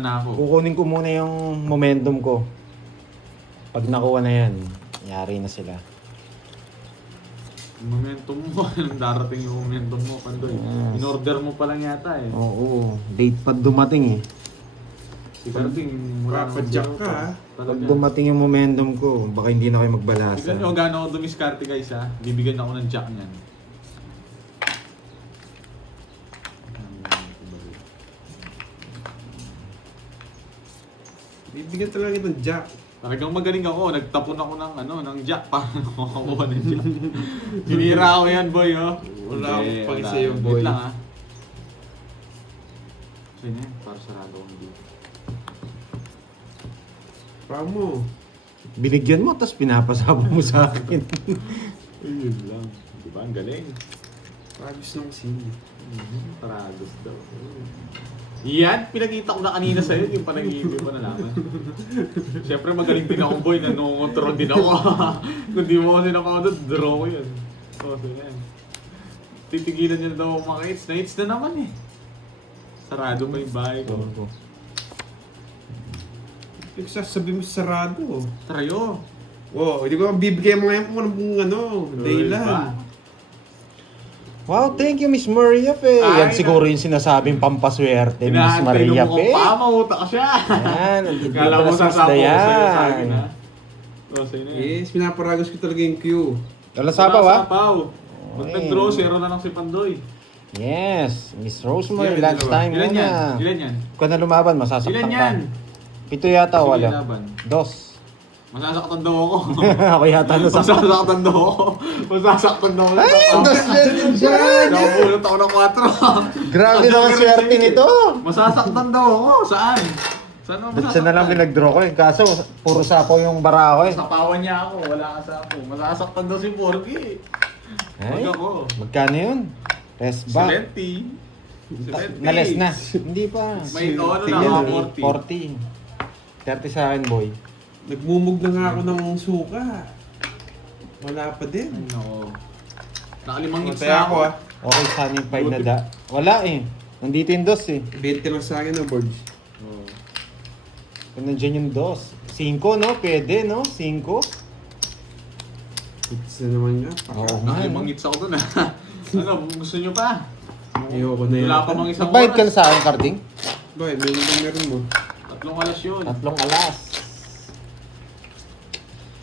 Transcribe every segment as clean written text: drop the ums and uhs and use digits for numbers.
na ako. Kukunin ko muna yung momentum ko. Pag nakuha na yan, yari na sila. Yung momentum mo, anong darating yung momentum mo, Pandoy? Yes. In-order mo pa lang yata eh. Oo, date pa dumating eh. Si Carding, mula Papadyak ka, ha? Pag dumating yung momentum ko, baka hindi na kayo magbalasa. Tignan nyo gaano ako dumiskarte guys ha. Bibigyan ako ng jack niyan. Bibigyan talaga itong jack. Talagang magaling ako. Nagtapon ako ng jack para makakuha ng jack. Sinira ako yan boy oh. Wala akong pag wala. sa'yo, Wait boy. lang ha. So yun yan, para sarado ako dito. Pa mo. Binigyan mo, tapos pinapasabog mo sa akin. Ayun lang. Di ba? Ang galing. Pagos ng sino. Parados daw. Yan, pinakita ko na kanina sa'yo, yung panaginip mo na naman. Siyempre magaling din ako boy, nanungontrol din ako. Kung di mo kasi nakakadod, draw ko yun. So yan. Titigilan niya na daw ako mga hits. Na-hits na naman eh. Sarado pa yung bahay ko. Nagsasabi mo sarado. Trayo. Wow, hindi ko bibigay mo ngayon kung ano, daylan. Wow, thank you Miss Maria Fe. Ay, Yan siguro yung sinasabing pampaswerte ni Miss Maria Fe. Pa, mauta ka siya. Yan, ang Kala mo sasapo ko sa'yo sa akin ha. O, sa'yo na yan. Yes, pinaparagos ko talaga yung Q. Wala sapaw ha? Sapaw. Pag nag-draw, 0 na lang si Pandoy. Yes, Miss Rosemary, Yan, lunch time Ilan yan? muna. Ilan yan? Kung na lumaban, masasaktan Ilan ka. yan? 7 yata, Sige, wala. laban. 2. Masasaktan daw ako. Ako yata nasaktan. Masasaktan daw ako. Masasaktan daw ako. Ay, 2 yan! Nakapulot ako ng 4. Grabe naman swerte nito. Masasaktan daw ako. Saan? Saan ako Ba't siya na lang pinag-draw ko eh. Kaso, puro sapaw yung bara ko eh. Sapawan niya ako. Wala ka sapo. Masasaktan daw si Porky. Ay, Wag ako. magkano yun? Rest back. 70. 70. Nales na. Hindi pa. May ito ano Tingnan, na mga 40. 40. 30 sa akin, boy. Nagmumug na nga ako ng suka. Wala pa din. Ay, nako. Nakalimang hits Matay na ako ako. ah. Okay, sana yung 5 na da. Wala eh. Nandito yung 2 eh. 20 lang sa akin na boards. Oh. Kung nandiyan yung 2. 5, no? Pwede, no? 5. Hits na naman nga. Oo nga. Nakalimang no? hits ako dun ah. Ano, gusto nyo pa? Ayoko na Wala yan. pa mang isang Nagbayad ka na oras. sa akin, Carding? Bakit? Meron mo. 3 alas yun. 3 alas.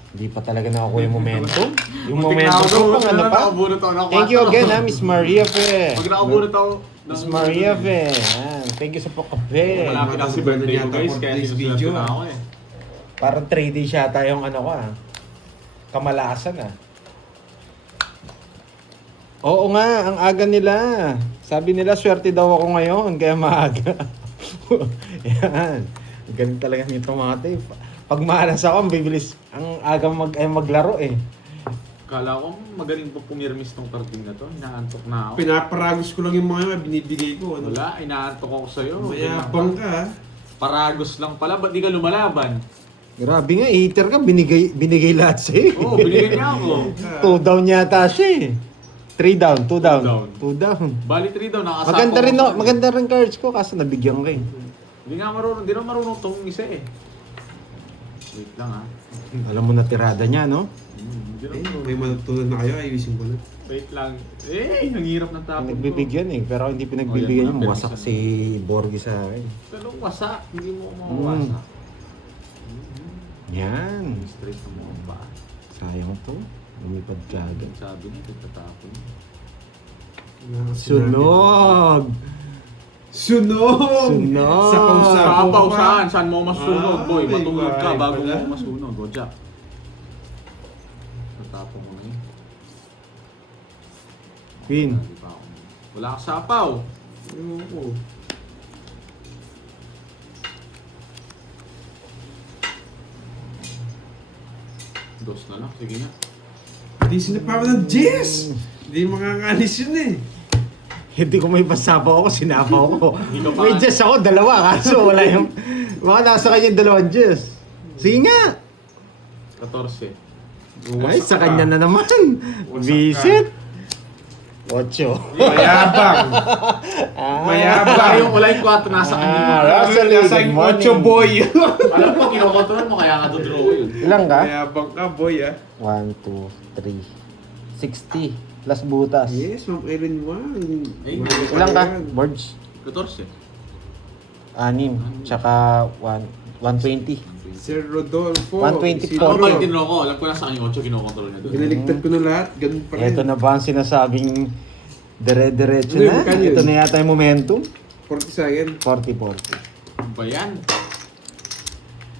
Hindi pa talaga nakakuha yung momentum. Yung Muntik na momentum ako, ko pang ano pa. nakabunot ako ng Thank you 4. again ha, Miss Maria Fe. Pag nakabunot ako Miss Maria Fe. Yan. Thank you sa pagkape. Malapit na si birthday ko guys, kaya This sinusunod video, ko na ako eh. Parang 3 days yata yung ano ko ah. Kamalasan ah. Oo nga, ang aga nila. Sabi nila, swerte daw ako ngayon, kaya maaga. Yan. Ganun talaga nito mga tape. Pag maalas ako, ang bibilis. Ang aga maglaro eh. Kala ko magaling pa pumirmis tong Carding na to. Inaantok na ako. Pinaparagos ko lang yung mga binibigay ko. Ano? Wala, inaantok ako sa'yo. Mayabang ka ha. Paragos lang pala, ba't di ka lumalaban? Grabe nga, hater ka, binigay lahat sa'yo. Oo, binigyan niya ako. 2 down yata siya eh. 3 down, 2 down. down. 2 down. Bali 3 daw, nakasapo Maganda rin, ko no, sa- maganda rin cards ko, kaso nabigyan ko eh. Hindi nga marunong, hindi na marunong tong isa eh. Wait lang ha. Alam mo na tirada niya, no? Hindi na Eh, marunong. may matutunan na kayo, ayusin ko na. Wait lang. Eh, ang hirap ng tapon ko. Nagbibigyan eh, pero hindi pinagbibigyan Oh, yan, yung wasak permission. si Borgi sa akin. Pero wasa, hindi mo mawawasak. Yan. Straight na mo ang ba? Sayang to. Lumipad ka agad. Sabi niya, tatapon. Sunog! Sunog! Sunog! Sa pausapaw Sapaw pa. saan? Saan mo masunog, boy? Ay, Matulog ka why bago pala? mo masunog. O, Jack. Natapon ko na yun. Queen. Hindi pa ako. Wala ka sapaw. Ayoko. Dos na lang, sige na. Hindi sinapawan ng Jess! Hindi makakalis yun eh. Hindi ko may pasapaw ako, sinapaw ko. Hindi ka pa- May Jess ako, dalawa. Kaso wala yung... Baka nasa kanya yung dalawang Jess. Sige nga! 14. Ay, sa ka. kanya na naman. Wasak Visit. 8. Mayabang. Mayabang. Yung wala yung 4 nasa kanina. Russell, Nasa good yung morning. 8 boy. Alam ko, kinokontrol mo kaya ka dodraw yun. Ilang ka? Mayabang ka boy ah. 1, 2, 3. 60. Plus butas. Yes, Ma'am Erin Wang. Ilang ka? Boards? 14. 6. Tsaka 120. Sir Rodolfo. 120 Isidro. Ako pag tinro ko, alam ko na sa kanya 8 kinokontrol niya doon. Binaligtad ko na lahat. Ganun pa rin. Ito na ba ang sinasabing dire-diretso Ano yun? na? Magkano yun? Ito na yata yung momentum. 40 sa akin. 40-40. Ano ba yan?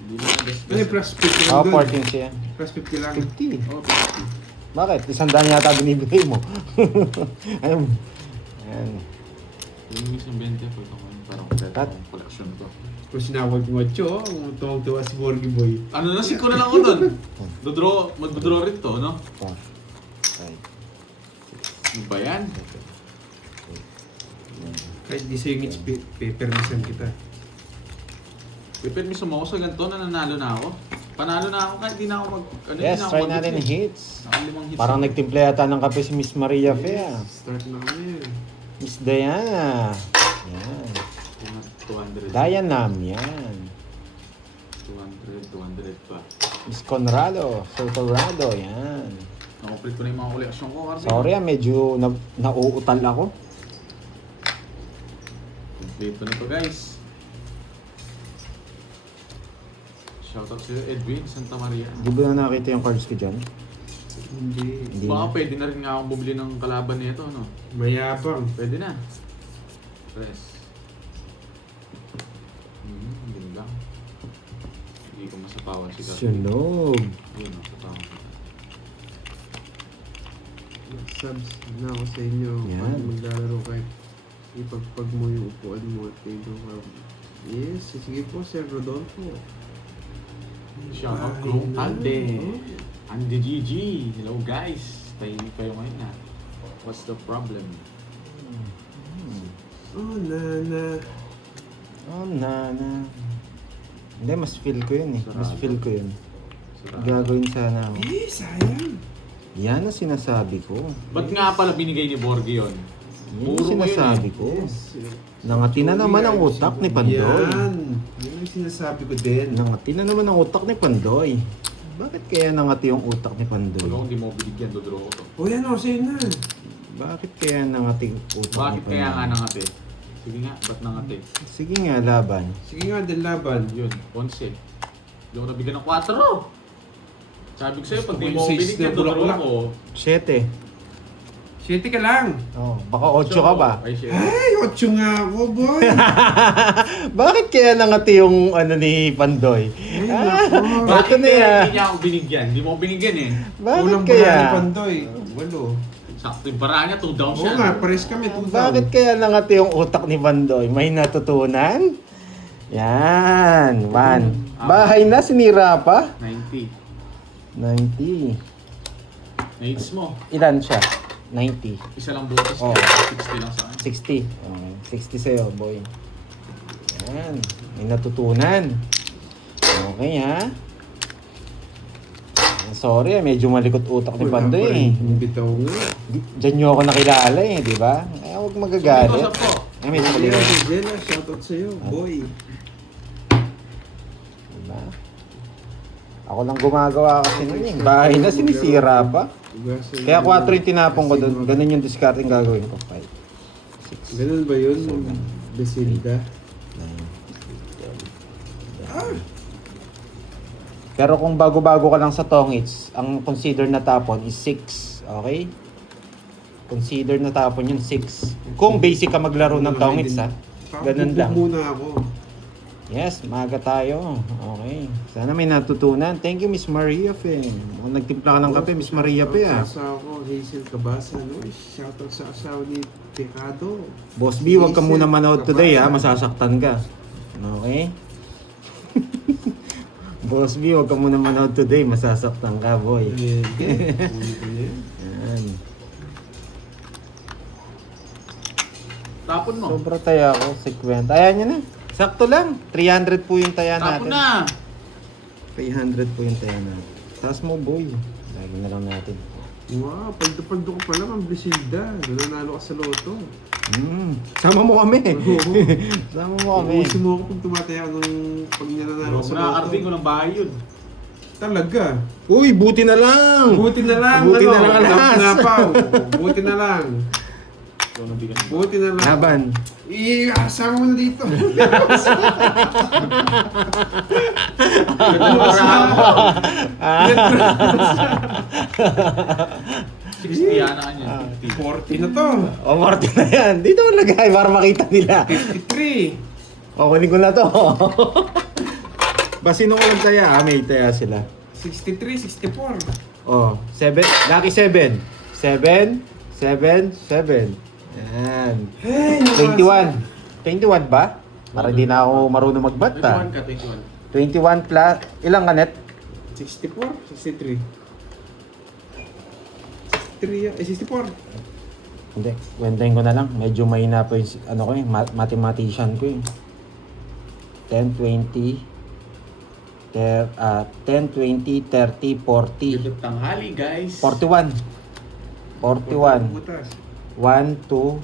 Hindi na best Ano yung plus 50 lang Oh, doon? 14 siya. Plus 50 lang. 50. Oh, 50. Bakit? 100 yata binibigay mo. Ayun. Ayan. Yung isang 20 po ito. Parang Cut. collection ko. Kung sinawag mo 8, tuwang-tuwa si Borgie Boy. Ano na, 5 na lang ako doon. Mag-draw rin to, no? 4, 5, Ano ba yan? Kahit di sa'yo ngits, permisan kita. Pipermiso mo ako sa ganito, nananalo na ako. Panalo na ako kahit di na ako mag... Ano, Yes, di na ako try mag- natin yung hits. Nakalimang hits. Parang nagtimpla yata ng kape si Miss Maria Fea. Start na kami. Miss Diana. Yan. 200. Dianam, yan. 200 pa. Miss Conrado. Sir Conrado, yan. Nakomplete ko na yung mga koleksyon ko, Carmen. Sorry medyo nauutal ako. Complete na to, guys. Shoutout si Edwin Santa Maria. Di ba na nakita yung cards ko dyan? Hindi. Hindi Baka na. pwede na rin nga akong bumili ng kalaban nito, no? Mayabang. Pwede na. Press. Yun lang. Hindi ko masapawan si Carmen. Sunog. Ayun, masapawan ko. Subs na ako sa inyo. Yan. Pag maglalaro kahit ipagpag mo yung upuan mo at kayo ka. Yes, sige po Sir Rodolfo. Shoutout Ay, ko, no. Ande. Ande GG. Hello, guys. Tahimik kayo ngayon, ha? What's the problem? Oh, nana. Oh, nana. Hindi, mas feel ko yun eh. Mas Sarado. feel ko yun. Sarado. Gagawin sana ako. Eh, sayang. Yan ang sinasabi ko. Ba't nga pala binigay ni Borgie yun? Yan ang Puro mo yun, sinasabi ko. Yes. Nangati na naman ang utak ni Pandoy. Yan. Yan ang sinasabi ko din. Nangati na naman ang utak ni Pandoy. Bakit kaya nangati yung utak ni Pag ako Pandoy? hindi mo binigyan, dodraw ko to. O yan o, sa'yo na. Bakit kaya nangati yung utak Bakit ni Pandoy? kaya nga nangati? Sige nga, ba't nangati? Sige nga, laban. Sige nga, din laban. Yun, 11. Hindi ako nabigyan ng 4. Sabi ko sa'yo, pag di mo ako 6 binigyan, na dodraw bulak-bulak. ko. 7. 7 ka lang. Oh, baka 8 ka ba? Ay, shit. Ay, 8 nga ako, boy. Bakit kaya nangati yung ano ni Pandoy? Ay, nako. Ito Bakit na kaya yan. hindi niya ako binigyan? Hindi mo ako binigyan eh. Bakit Unang kaya? bala ni Pandoy. 8. Sakto yung paraan niya, 2 down Oo siya. nga, pares kami. 2 down. Bakit kaya nangati yung utak ni Pandoy? May natutunan? Yan, man. Bahay na, sinira pa. 90. 90. Nates mo. Ilan siya? 90. Isa lang butas Oh. kaya 60 lang sa akin. 60. Okay. 60 sa'yo, boy. Yan. May natutunan. Okay, ha? Sorry, medyo malikot utak ni Pandoy eh. Bitaw nga. Diyan nyo ako nakilala eh, di ba? Eh, huwag magagalit. Ito, po. Ay, may Ayan, sakali. si Jenna, shoutout sa'yo, boy. Diba? Ako lang gumagawa kasi nun eh. Bahay na, sinisira pa. Ugasan Kaya mo. 4 yung tinapon ko doon. Ganun yung discarding gagawin ko. 5, 6, Ganun ba yun, Besilda? 9. Pero kung bago-bago ka lang sa Tongits, ang consider na tapon is 6. Okay? Consider na tapon yun 6. Kung basic ka maglaro ng Tongits ha. Ganun lang. muna ako. Yes, maaga tayo. Okay. Sana may natutunan. Thank you, Miss Maria Fe. Kung nagtimpla ka ng kape, Miss Maria Fe ah. Sa asawa ko, Hazel Cabasa, no? Shoutout sa asawa ni Pecado. Boss B, huwag ka muna manood today ha. Masasaktan ka. Okay? Boss B, huwag ka muna manood today. Masasaktan ka, boy. Yan. Tapon mo. Sobra taya ako. 50. Ayan nyo na. Sakto lang. 300 po yung taya Tapon natin. na. 300 po yung taya natin. Taas mo, boy. Lagi na lang natin. Wow, paldo-paldo ko pala, Ma'am Brisilda. Nanalo ka sa loto. Sama mo kami. Oo. Sama mo kami. Uusin mo ako pag tumataya ako nung pag nananalo Pero ka sa kung nakakarating loto. ko ng bahay yun. Talaga. Uy, buti na lang. Buti na lang. Buti ano, na lang alas. Napaw. Buti na lang. So, nabigyan mo. Buti na lang. Laban. Iasama mo na dito. Ah. 60 yan na kanya. 40 na to. O, Martin na yan. Dito mo lagay para makita nila. 53. O, kunin ko na to. Ba, sino ko lang taya? May taya sila. 63, 64. Oh, 7. Lucky 7. 7, 7, 7. Yan. Hey, 21. 21 ba? Para di na ako marunong magbata. 21 ka, 21 21. plus, ilang ka net? 64, 63. 63, 64. Hindi, kwentahin ko na lang. Medyo mahina po yung, ano ko yung mathematician ko yung 10, 20, 10, 20, 30, 40. Good tanghali, guys. 41. 41. Butas. 1, 2,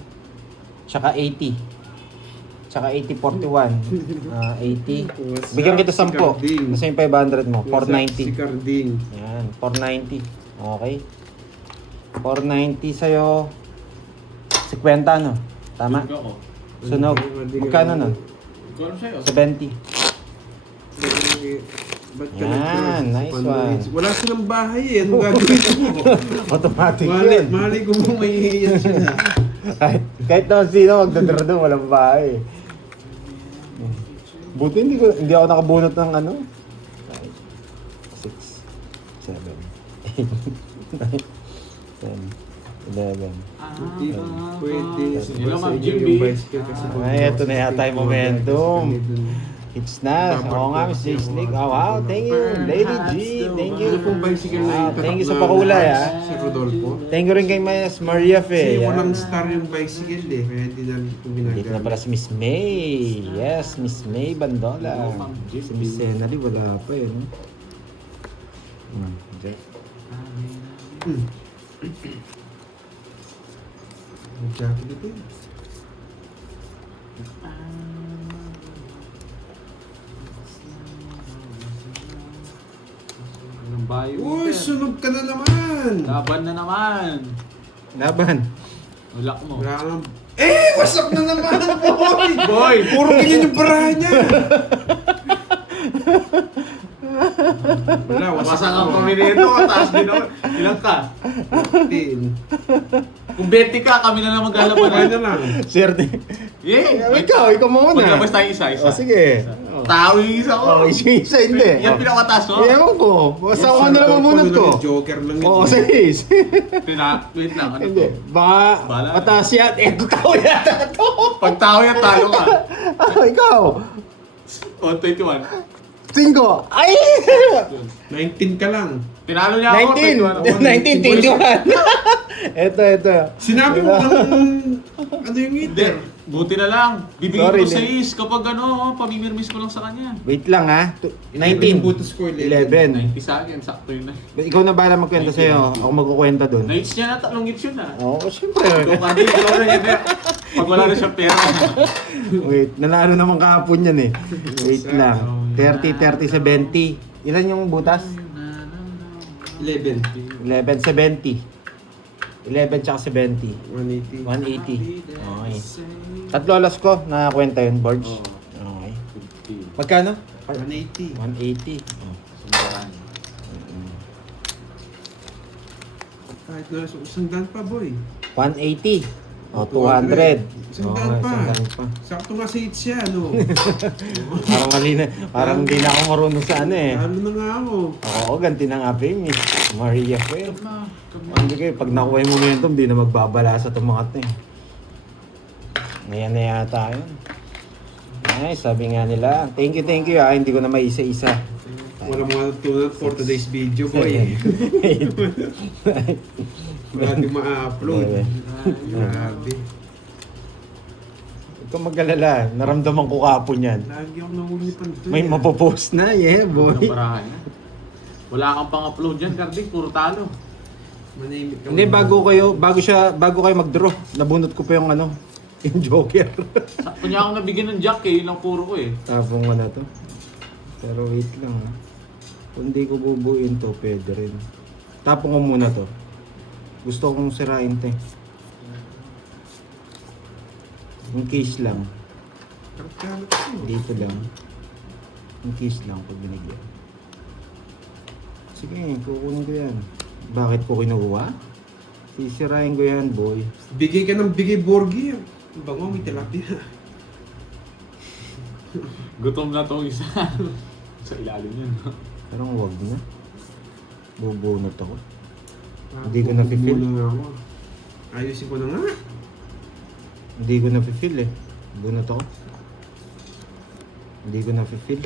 tsaka 80. Tsaka 80, 41. 80. Bigyan kita 10. Nasa yung 500 mo. Si 490. Carding. Yan, 490. Okay. 490 sa'yo. 50, no? Tama? Good ako. Sunog. Magkano nun? Ikaw alam sa'yo. 70. Ba't ka Yan, nag-trust? nice Paano- one. Wala silang bahay eh. Anong gagawin mo? Automatic Mali, yun. mali ko mo may iiyan sila. Kahit naman sino magdadra doon, walang bahay. Buti hindi ako nakabunot ng ano. 6, 7, 8, 9, 10, 11. Pwede. Hello, Sa Ma'am inyo Jimmy. yung bicycle kasi Ay, eto na yata yung momentum. It's na. Dapat Oo nga, po Miss kasi Jason. mga- Oh, wow. Thank you, Lady G. Thank you. Yung pong bicycle na Wow, yung thank you sa tatak pakulay, na- ah. Si Rodolfo. Thank you rin kay Miss Maria Fe. Kasi Yan. walang star yung bicycle eh. Kaya hindi na ito ginagamit. Dito na pala si Miss May. Yes, Miss May Bandola. Si Miss Senary, wala pa yun. Okay. Ang jacket ito eh. Anong bayo? Uy, sunog ka na naman! Laban na naman. Laban. Wala mo. Wala ka lang. Eh! Wasak na naman, boy! Boy! Puro ganyan yung barahan niya! Wala, wasak Masang ang ako. paminito. Taas din ako. Ilang ka? 15. Kung 20 ka, kami na lang Okay maglalaban. na lang. Swerte. Yeah! Ikaw muna. Maglabas tayo isa-isa. O, sige. Tao yung isa ko. Oh, isa hindi. Yan pinakataas mo? Ewan ko. Basta ako na lang mamunod ko. Joker lang yun. Oo, sige. Wait lang. Ano Hindi. to? Baka Bala. mataas yan. Eh, totoo yata to. Pag tao yan, talo ka. Ikaw. O, 21. 5. Ay! 19 ka lang. Tinalo niya ako. 19. 19, 21. Ito. Sinabi mo ng ano yung Hindi. heater? Buti na lang. Bibigyan Sorry, ko sa is kapag pamimirmis ko lang sa kanya. Wait lang ha. Yung 19. butos ko 11. 90 sa akin, sakto yun na. Ikaw na bahala magkwento sa'yo. Ako magkukwenta dun. Nights niya na, tatlong hits yun ah. Oo, syempre. Ikaw ka din, ikaw na yun eh. Pag wala na siyang pera. Wait, nanalo naman kahapon yan eh. Wait lang. 30, 70. Ilan yung butas? 11. 11, 70. 11 tsaka 70. 180. 180. Okay. Tatlo alas ko, nakakwenta yun, Borge. Okay. Magkano? 180. 180. Oh. Kahit na isang daan pa, boy. 180. O, 200. Isang Oo, daan pa. isang daan pa. Sakto nga sa hits siya, no? Parang mali na. Parang hindi na ako marunong sa ano eh. Lalo na nga ako. Oo, ganti na nga pa yun eh. Maria ko eh. Hindi kayo, pag nakuha yung momentum, di na magbabala sa itong mga ito eh. Ngayon na yata yun. Ay, sabi nga nila, thank you ah. Hindi ko na maisa-isa. Walang mga natutunan for today's video, boy. Wala din ma-upload. Grabe. Huwag kang mag-alala. Naramdaman ko kapon yan. Lagi ako nangulipan to. May mapopost na, yeah boy. Ang barahan niya. Wala kang pang-upload dyan, Carding. Puro talo. Manahimik ka. Hindi, bago kayo mag-draw, nabunot ko pa yung ano, yung Joker. Kanya ako nabigyan ng jack eh, yun ang puro ko eh. Tapong mo na to. Pero wait lang ha. Kung di ko bubuin to, pwede rin. Tapong ko muna to. Gusto kong sirain to eh. Yung case lang. Karat-karat ko. Dito lang. Yung case lang pag binigyan. Sige, kukunin ko yan. Bakit ko kinuha? Sisirain ko yan, boy. Bigay ka ng bigay Borgi. Bango, may tilapia. Gutom na tong isa. Sa ilalim yun. Parang wag na. Bubunot ako. Hindi ko na-feel. Muna nga ako. Ayusin ko na nga. Hindi ko na-feel eh. Bunot ako. Hindi ko na-feel.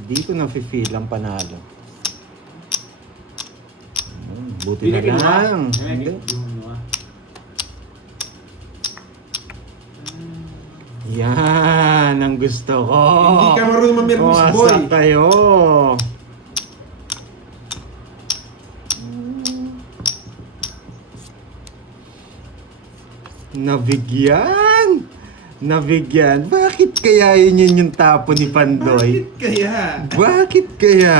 Hindi ko na-feel ang panalo. Buti na lang. Hindi. Yan ang gusto ko. Hindi ka marunong mamirmis, boy. Pumasak kayo. Nabigyan. Bakit kaya yun yung tapo ni Pandoy? Bakit kaya? Bakit kaya?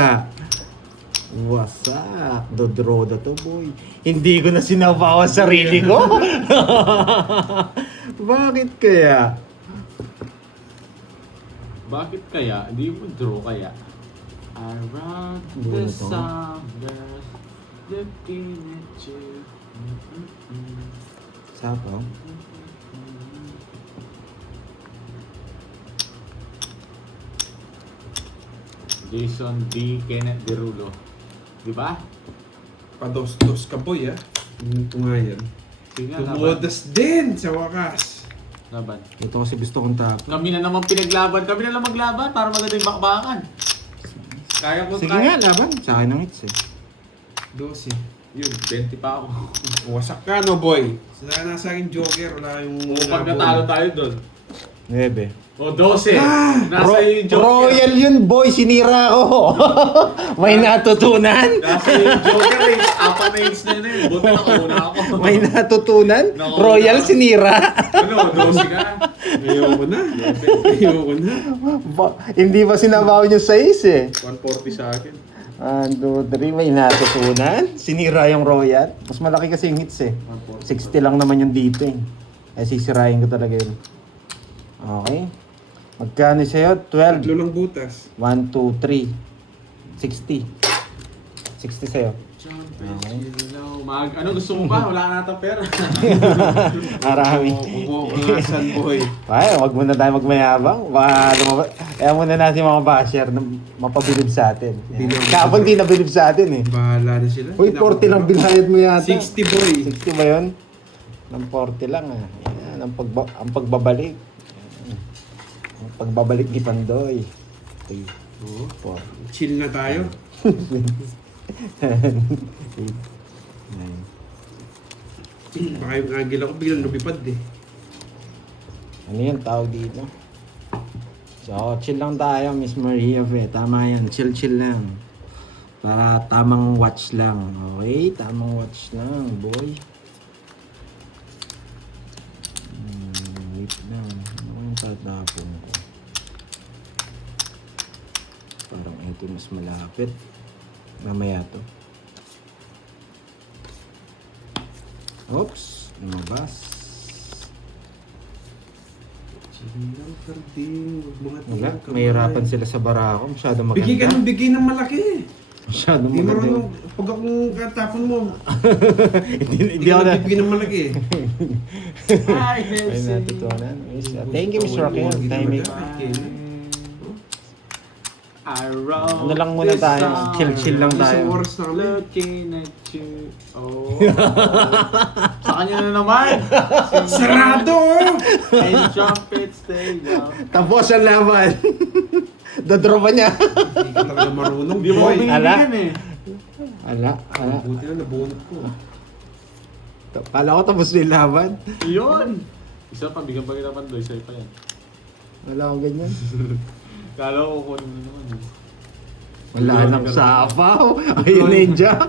Wasak. Dodroda to, boy. Hindi ko na sinabaw ang sarili ko. Bakit kaya? Bakit kaya? Hindi mo draw kaya? Around the Buo to. summer, looking at you. Sapaw. Jason D. Kenneth Derulo. Di ba? Pados-dos ka, boy, ah. Ito nga yan. Sige nga, laban. Tumudas din sa wakas. Laban. Ito kasi gusto kong tapo. Kami na naman pinaglaban. Kami na lang maglaban para maganda yung bakbakan. Kaya ko Sige nga, laban. Sa akin ang hits eh. 12. Yun, 20 pa ako. Wasak ka, no, boy. Sila na sa akin Joker, wala yung... Pag natalo tayo doon. 9. O, 12. Nasa yung Joker. Royal yun, boy. Sinira ko. May natutunan. Nasa yung Joker eh. Apat na hits na yun. Buti nakauna ako. May natutunan. Naku, Royal na. sinira. Ano, 12 ka? Ayoko na. Ayoko na. Hindi ba sinabaw niyo sa eh? 140 sa akin. 1, 2, 3. May natutunan. Sinira yung Royal. Mas malaki kasi yung hits eh. 140. 60 lang naman yung dito eh. Eh, sisirain ko talaga yun. Okay. Magkano sa'yo? 12. Tatlo lang butas. 1, 2, 3. 60. 60 sa'yo. Ano gusto mo ba? Wala na ata pera. Marami. Umuugasan, boy. Ay, wag muna tayo magmayabang. Kaya muna natin mga basher na mapabilib sa atin. Kapag di nabilib sa atin eh. Bahala na sila. Uy, 40 lang binayad mo yata. 60, boy. 60 ba yun? Ng 40 lang ah. Yan, ang pagbabalik. Yan. Ang pagbabalik ni Pandoy. 3, 4, Chill na tayo. 8, 9. Baka yung agil ako biglang lumipad eh. Ano yung tawag dito? So, chill lang tayo, Miss Maria Fe. Tama yan, chill lang. Para tamang watch lang. Okay, tamang watch lang, boy. Wait lang. Ano yung tatapon ko? Parang ito mas malapit. Mamaya to. Oops, lumabas. Chill lang, Ferding. Huwag mga Wala, tingin ka, mahirapan boy. sila sa barako. Masyado maganda. Bigay ka ng bigay ng malaki. Masyado Hindi maganda. marunong, pag akong katapon mo, Hindi ako na. bibigyan ng malaki eh. Ay, Ay, natutunan. Thank you, Mr. Raquel. Timing. Ano lang muna tayo? Chill lang tayo. Isang oras na kami. Looking at you. Oh. Sa kanya na naman. Sarado! And trumpet stay down. Tapos ang laban. Dodraw pa niya. Hindi ka talaga marunong, Hindi mo boy. binibigyan eh. Ala. Buti na nabunot ko. Kala ko tapos na yung laban. Yun. Isa pa, bigyan pa kita Pandoy. Sa'yo pa yan. Wala akong ganyan. Kala ko kukunin mo naman eh. Wala nang sapaw. Ayun na yung jack.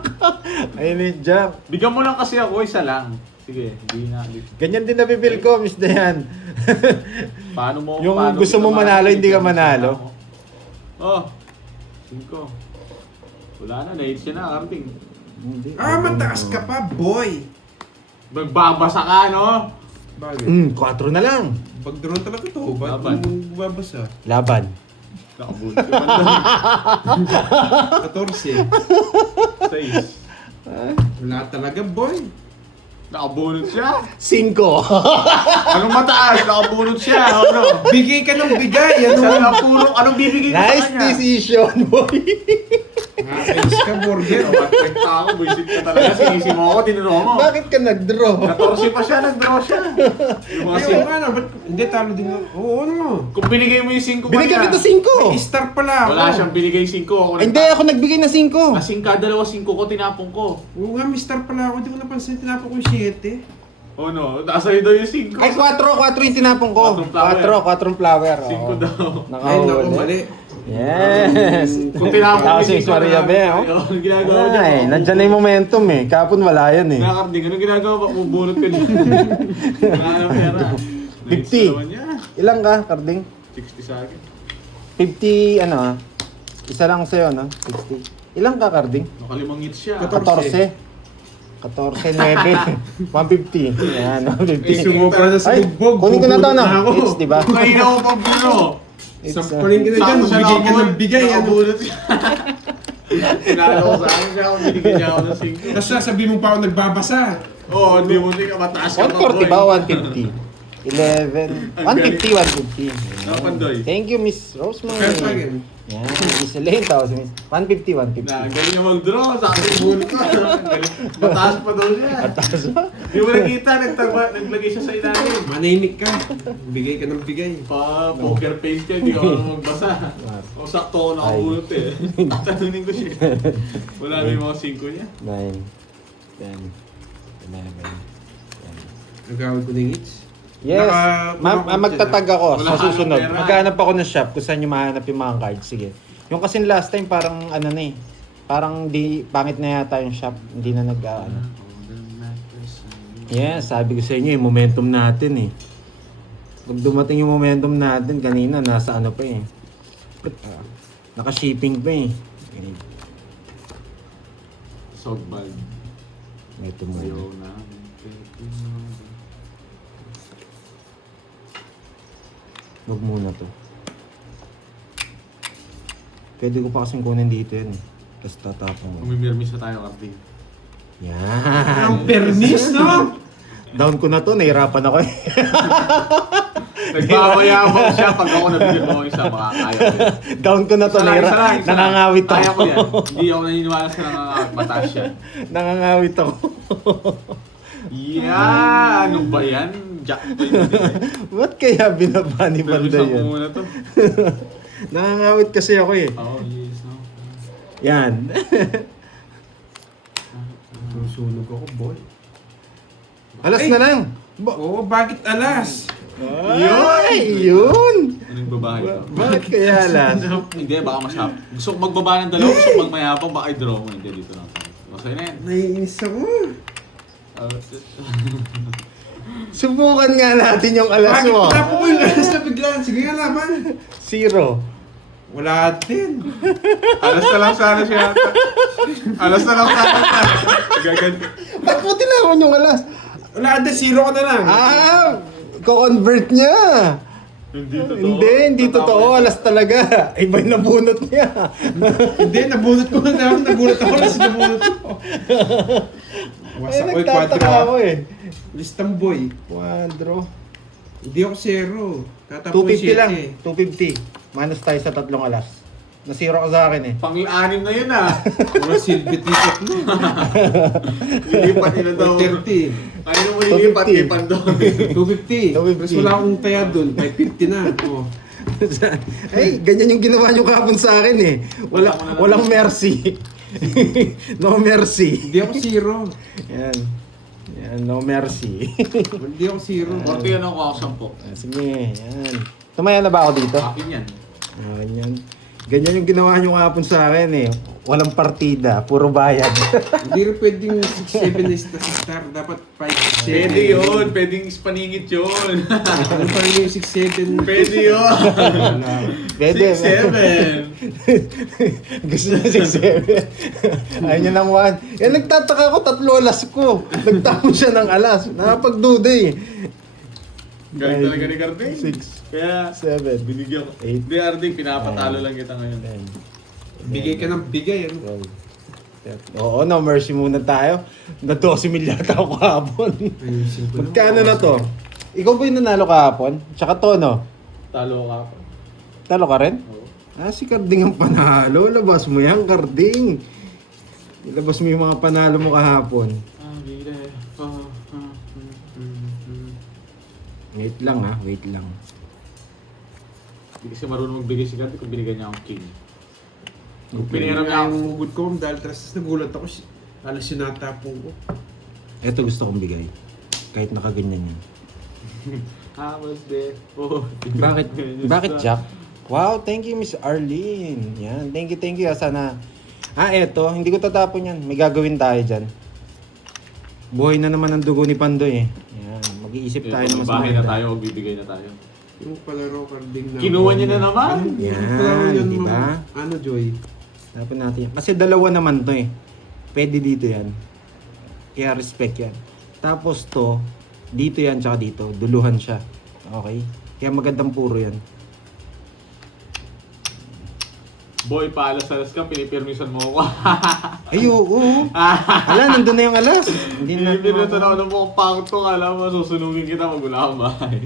Ayun na yung jack. Bigyan mo lang kasi ako, isa lang. Sige, hindi na. Ganyan din nabibil ko, Miss Dayan. Paano mo? Yung paano gusto kita mo manalo, hindi ka makikita? manalo. Oh, 5. Wala na, na-hit siya na, Arting. Hindi. Mataas ka pa, boy! Magbabasa ka, no? Bakit? 4 na lang. Pag-drone talaga to. Ba't Laban. mo babasa? Laban. Nakabunod ka pa na. 14. 6. Wala talaga, boy. Nakabunod siya. 5. Anong mataas? Nakabunod siya. Ano? Bigay ka ng bigay. Sa Ano? puro, anong bibigay ko sa Nice kanya? decision, boy. Ayos ka, burger. One-check pa ako, buisit ka talaga. Sinisi mo ako, tinuro mo. Bakit ka nag-draw? 14 pa siya, nag-draw siya. Yung mga Ayaw nga na. Ba't hindi talo din mo? Oo, ano? Kung binigay mo yung 5 Binigyan kita May 5. star pala ako. Wala siyang binigay 5. Ako Ay, hindi, ako nagbigay na 5. Kasing dalawa 5 ko, tinapong ko. Oo nga, may star pala ako. Hindi ko napansin. Tinapos ko yung 7. Oh no, nasa daw yung 5. Ay, 4 yung tinapong ko. 4 flower. 5 daw. Ay, naku, mali. Yes. Kung tinapong Ako yung si 5 Maria Be, oh. Ano ginagawa niya? Ay, nandyan na yung momentum eh. Kapon wala yan eh. Nakakarding, ano ginagawa ba? Bubunot ka din. Wala na pera. 50. Naman niya. Ilang ka, Karding? 60 sa akin. 50, ano ah. Isa lang sa'yo, no? 60. Ilang ka, Karding? Nakalimang hits siya. 14. 14, 9. 150. Yan, 150. Ay, sumobra na sa Ay, bugbog. kunin ko na to, no? Bubunot na ako. It's, di ba? Kanina ko pang buno. Sampalin ka na dyan. Sakto siya Bigay ka ng nakabunot. bigay. Ano? Nakabunot siya. Tinalo ko sa akin siya, binigyan niya ako ng 5. Tapos sasabihin mo pa ako nagbabasa. Oo, hindi mo din ka mataas ka pa, 140 boy. ba? 150. 11. 150, 150. Napandoy. Thank you, Miss Rosemary. Kaya pa rin. Yan, Miss Elaine, tapos Miss 150, 150. Na, galing niya mag-draw. Sa akin yung bunot ko. Galing. Mataas pa daw siya. Tapos, Di mo nakita, naglagay siya sa ilalim. Manahimik ka. Bigay ka ng bigay. Pa poker face ka, hindi ka marunong magbasa. O sakto ako nakabunot eh. Tatanungin ko siya. Wala na yung mga 5 niya. 9, 10, 11, Nagawad ko ng hits. Yes. Magtatag ako Wala sa susunod. ka ng pera. Maghanap ako ng shop kung saan nyo mahanap yung mga cards. Sige. Yung kasi last time parang ano na eh. Parang di pangit na yata yung shop. Hindi na ano. Yes, sabi ko sa inyo yung momentum natin eh. Pag dumating yung momentum natin kanina nasa ano pa eh. Naka-shipping pa eh. Sogbal. Ito mo. Ayaw na. Wag muna to. Pwede ko pa kasing kunin dito yun. Tapos tatapong. Umimirmis na tayo, Arting. Yan. Ang permis, no? Down ko na to, nahirapan ako eh. Nagbabayabang siya pag ako nabigyan mo isa, makakaya ko yan. Down ko na to, Isa lang, isa lang. nangangawit ako. Kaya ko yan. Hindi ako naniniwala sa nangangawit. Mataas yan. Nangangawit ako. Yeah! Ano ba yan? Jack to yun. Ba't kaya binaba ni Pero Banda isa yun? muna to. Nangangawit kasi ako eh. Oh, yes, no? Yan. Susunog ako, boy. Alas Ay! na lang. Oo, bakit alas? Ay, yun. Anong babae to? Bakit kaya alas? Hindi, baka masyap. Gusto ko magbaba ng dalawa, gusto ko magmayabang, baka i-draw mo. Hindi, dito lang. Masaya na yan. Naiinis ako. Subukan nga natin yung alas Bakit mo. tapo ko yung alas na biglaan? Sige nga laban. 0. Wala din. Alas na lang sana siya. Alas na lang sana. Gagan. Ba't mo tinawon yung alas? Wala din, 0 ka na lang. Ko-convert niya. Hindi totoo. Hindi totoo. Alas talaga. Iba yung nabunot niya. Hindi, nabunot ko na. Nagulat ako kasi nabunot ko. Wasak ko yung Nagtataka ako quadro. eh. Listang boy. Quadro. Hindi ako 0. Tatapo 250 lang. 7. 250. Minus tayo sa 3 alas. Nasiro ka sa akin eh. Pang-anim na yun ah. Mga silbi ticket mo. Lilipat nila daw. 30. Kanina mo lilipat, 250. lipan doon. 250. 250. Mas wala akong taya doon. 550 na. Oh. Ay, ganyan yung ginawa nyo kahapon sa akin eh. Walang mercy. No mercy. Hindi ako 0. Yan. Yan, no mercy. Hindi ako 0. Korte yan ako 10. Sige, yan. Tumaya na ba ako dito? Akin yan. Yan. Ganyan yung ginawa nyo kahapon sa akin eh. Walang partida, puro bayad. Hindi rin pwedeng 6-7 na star. Dapat 5-7. Pwede yun. Pwedeng ispaningit yun. Ano pa rin yung 6-7? Pwede yun. Pwede. 6-7. Gusto niya 6-7. Ayun yun ang 1. Yan nagtataka ako, 3 alas ko. Nagtapon siya ng alas. Nakapagduda eh. Galing talaga ni Carding. 6, Kaya, 7, binigyan ko. 8, Hindi, Carding, pinapatalo lang kita ngayon. 10. Bigay ka ng bigay. Ano? 12. Oo, no mercy muna tayo. Na 12 milyata ako kahapon. Ayun, simple Magkano na to? Ikaw ba yung nanalo kahapon? Tsaka to, no? Talo ka pa. Talo ka rin? Oo. Ah, si Carding ang panalo. Labas mo yan, Carding. Ilabas mo yung mga panalo mo kahapon. Wait lang ha, wait lang. Hindi kasi marunong magbigay si Carding kung binigyan niya akong king. Kung Pero piniram niya yung ako. hugot ko, dahil tapos nagulat ako, alas yung natapong ko. Ito gusto kong bigay. Kahit nakaganyan yan. I was there. Oh, Bakit Jack? Wow, thank you Miss Arlene. Yan, thank you. Sana, eto, hindi ko tatapon yan. May gagawin tayo dyan. Buhay na naman ang dugo ni Pandoy eh. Yan, mag-iisip tayo ng mas Bahay na maganda. tayo, magbibigay na tayo. Yung palaro Carding na... Kinuha niya na naman. Yan, palaro yun, di ba? Ano, Joy? Tapon natin yan. Kasi dalawa naman to eh. Pwede dito yan. Kaya respect yan. Tapos to, dito yan tsaka dito. Duluhan siya. Okay? Kaya magandang puro yan. Boy, paalas-alas ka, pinipirmisan mo ako. Ay, oo. Ala, nandun na yung alas. Hindi na. Pinipirmisan ako ng mukhang pangto. Alam mo, susunugin kita magula ka bahay.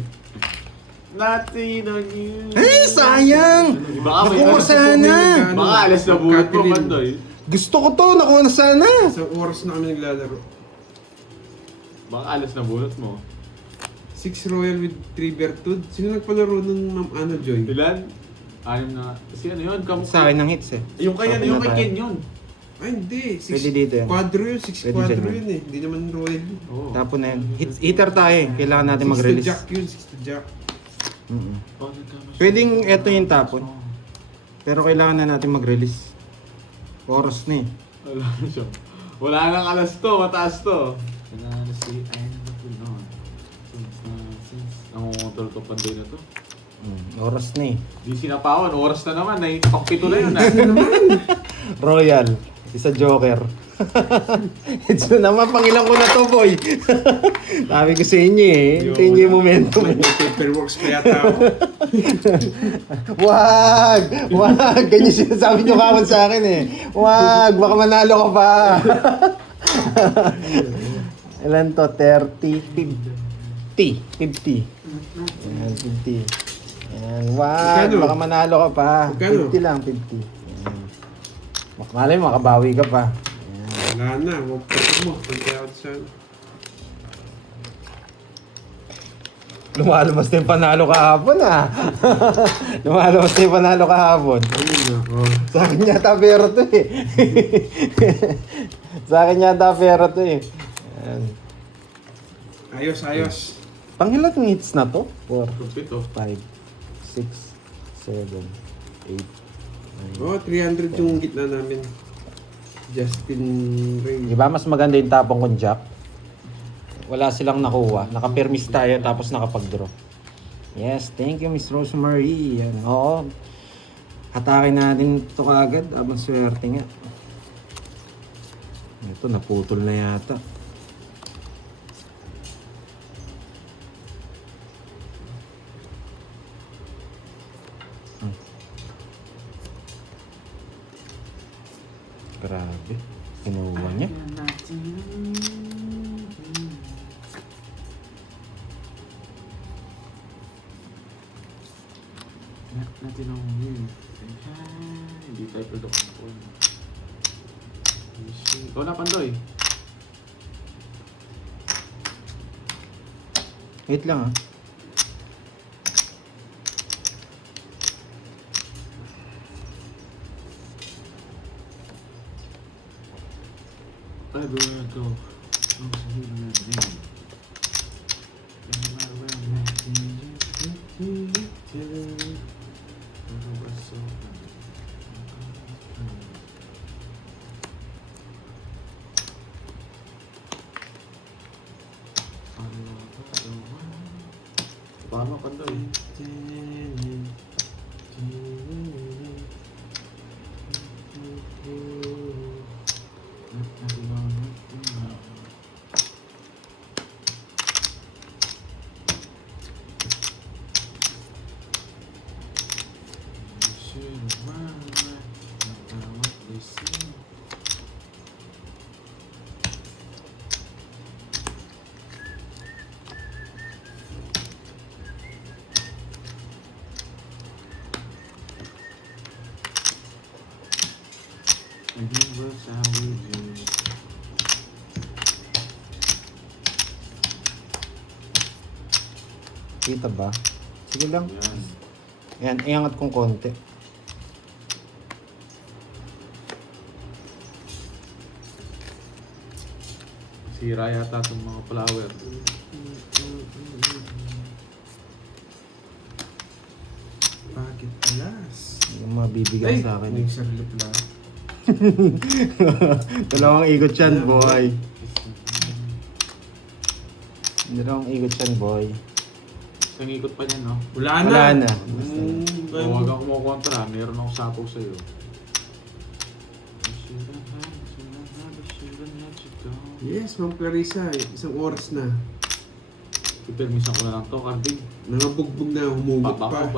Nothing on you. Ay, sayang! Baka may Nakuha alas- sana! Baka alas na bulat mo, Pandoy. Gusto ko to, nakuha na sana! Sa oras na kami naglalaro. Baka alas na bulat mo. 6 Royal with 3 Bertud. Sino nagpalaro nun, Ma'am ano, Joy? Ilan? Anim na. Kasi ano yun? Sa akin ng hits eh. Yung kaya Tapon yung na kay tayo. Ken yun. Ay, hindi. Pwede dito yan. Quadro yun. 6 Pwede quadro dyan yun eh. Hindi naman Royal. Oo. Tapon na yun. Hitter tayo eh. Kailangan natin 6 to mag-release. Jack yun. 6 to Jack. Mm-mm. Pwedeng eto yung tapon. Pero kailangan na natin mag-release. Oras na eh. Wala na siya. Wala nang alas to, mataas to. Wala na si End of the Dawn. Nangungontrol ko Pandoy na to. Oras na eh. Di sinapawan, oras na naman. Pang-pito na yun. Royal. Isa Joker. Ito naman, pangilang ko na to, boy. Sabi ko sa inyo eh. Hintayin niyo yung momentum. May paperworks pa yata ako. Wag! Wag! Ganyan sinasabi niyo kawan sa akin eh. Wag! Baka manalo ka pa. Ilan to? 30? 50. 50. Ayan, 50. Ayan, wag! Magkano? Baka manalo ka pa. Magkano? 50 lang, 50. Ayan. Malay mo, makabawi ka pa. Ayan. Wala na. Huwag pa mo. Pagkaya ako sa... Lumalabas na yung panalo kahapon ah. Lumalabas na yung panalo kahapon. Ayun ako. Sa akin yata pera to eh. Sa akin yata pera to eh. Ayan. Ayos, ayos. Pangilan ng hits na to? 4, Pang-pito. 5, 6, 7, 8, 9. Oh, 300 yung gitna namin. Justin Ray. Diba mas maganda yung tapong kong Jack? Wala silang nakuha. Naka-permis tayo tapos nakapag-draw. Yes, thank you Miss Rosemary. Yan. Oo. Hatakin natin ito kagad. Abang swerte nga. Ito, naputol na yata. Grabe. Kinuha niya. Natin ang move. Hindi tayo production po. Ikaw na, Pandoy. Wait lang ah. Everywhere I go, I'm so human and name. No matter where I'm at, I'm so Kita ba? Sige lang. Yan. Yan, iangat kong konti. Sira yata itong mga flower. Bakit alas? Yung mabibigay sa akin. May saglit lang. Dalawang ikot yan, boy. Dalawang ikot yan, boy. Isang ikot pa niyan, no? Wala na. Wala na. Huwag kang kumukontra. Meron akong sapaw sa'yo. Yes, Ma'am Clarissa. Isang oras na. Ipermisan ko na lang to, Carding. Nangabugbog na, humugot pa. Baka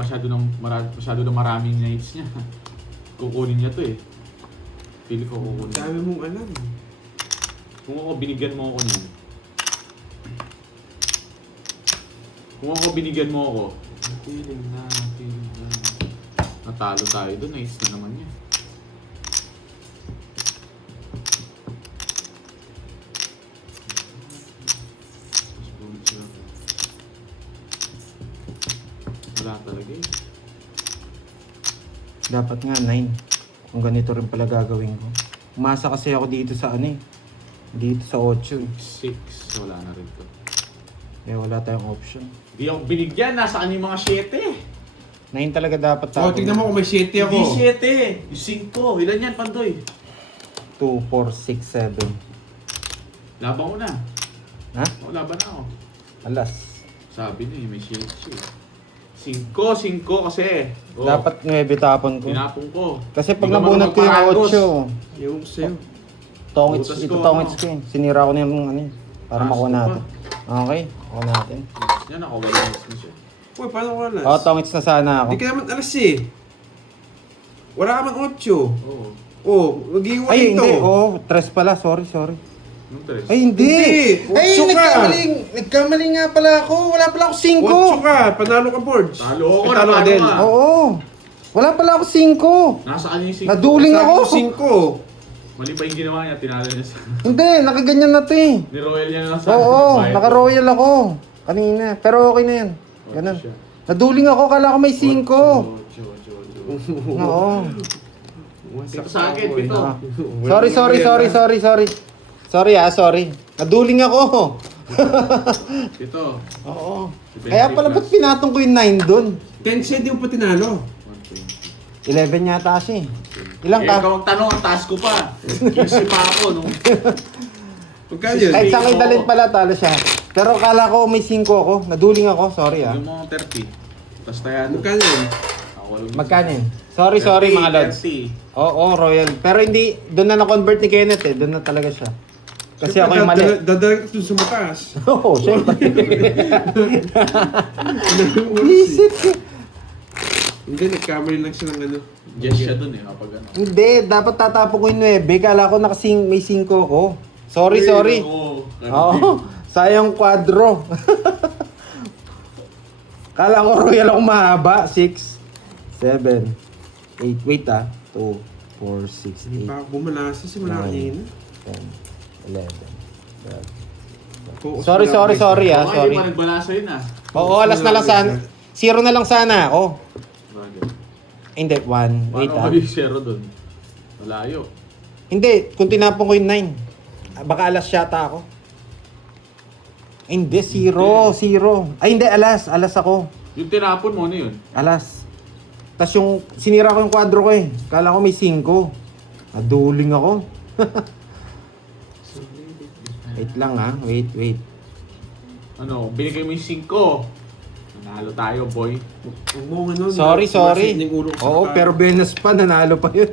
masyado na maraming nights niya. Kukunin niya to eh. Pili ko Ang kukunin. dami mong alam. Kung ako binigyan mo ako niyan. Kung ako binigyan mo ako. Feeling na. Natalo tayo doon. Nights na naman yan. Wala talaga eh. Dapat nga 9. Kung ganito rin pala gagawin ko. Umasa kasi ako dito sa ano eh. Dito sa 8 eh. 6. Wala na rin to. Kaya wala tayong option. Di ako binigyan. Nasa kanya yung mga 7. 9 talaga dapat Oh, tignan mo kung may 7 ako. Hindi 7. Yung 5. Ilan yan, Pandoy? 2, 4, 6, 7. Laban ko na. Ha? O, laban na ako. Alas. Sabi niya, may 7 siya. 5 kasi. O, Dapat 9 tapon ko. tinapon ko. Kasi pag Hindi ka nabunot ko yung magparagos. 8, Yung sa'yo. tongits, Butas ito ko, tongits ano? ko eh. Sinira ko na yung ano eh. Para Taas makuha ko natin. Okay, makuha natin. Yan ako, wala na siya. Uy, paano ko alas? Oo, tongits na sana ako. Hindi ka naman alas eh. Wala ka man 8. Oo. Oh, mag-iwan Ay, ito. hindi. Oo, 3 pala. Sorry. Anong tres? Ay, hindi. Hindi. Ay, 8 ka. nagkamali nga pala ako. Wala pala ako 8 5. ka, panalo ka, Borge. Talo ako, Ay, talo ka natalo din. ka. Oo. Wala pala ako 5. Nasa kanya yung 5. Naduling Sabi ako. ko 5. Mali pa yung ginawa niya, tinalo niya sa... Hindi, nakaganyan na to eh. Ni Royal niya na lang sa... Oo, Bayad. naka-royal ako. Kanina. Pero okay na yan. Ganun. siya. Naduling ako, kala ko may 5. Ocho. Oo. Pito sa akin, pito. Sorry. Sorry. Naduling ako. Pito. Oo. Kaya pala ba't pinatong ko yung 9 dun? 10 set yung pa tinalo. 11 yata siya eh. Ilang Eh, ka? ikaw ang tanong, ang taas ko pa. 15 pa ako, no? Pagka yun. Kahit sa akin dalit pala talo siya. Pero kala ko may 5 ako. Naduling ako. Sorry ah. Yung mga 30. Tapos tayo. Magkano yun? Magkano yun? Sorry mga lods. 30. Oo, royal. Pero hindi, doon na na-convert ni Kenneth eh. Doon na talaga siya. Kasi ako yung mali. Dadalag ka sa mataas. Oo, syempre. Isip ko. Hindi, nagkamali lang siya ng ano. Yes siya dun eh, kapag ano. Hindi, dapat tatapon ko yung 9. Kala ko may 5 ako. Sorry. Oo. Oo, sayang kwadro. Kala ko royal ako mahaba. 6, 7, 8. Wait ah. 2, 4, 6, Hindi pa 8, ako bumalasa si wala kanina. 10, 11, 12. Focus Sorry na lang. ah. Hindi Sorry. pa nagbalasa yun ah. Oo, alas na lang sana. 0 na lang sana ako. Bagay. Hindi, 1. Wait Paano ah. maging zero dun? Malayo. Hindi, kung tinapon ko yung 9. Baka alas yata ako. Hindi, 0. Ay, hindi, alas ako. Yung tinapon mo, ano yun? Alas. Tapos yung, sinira ko yung kwadro ko eh. Kala ko may 5. Naduling ako. Wait lang ha, wait. Ano, binigay mo yung 5. Nanalo tayo, boy. Huwag mo ano. Sorry. masin yung ulo ko sa Oo, katawan. pero Venus pa, nanalo pa yun.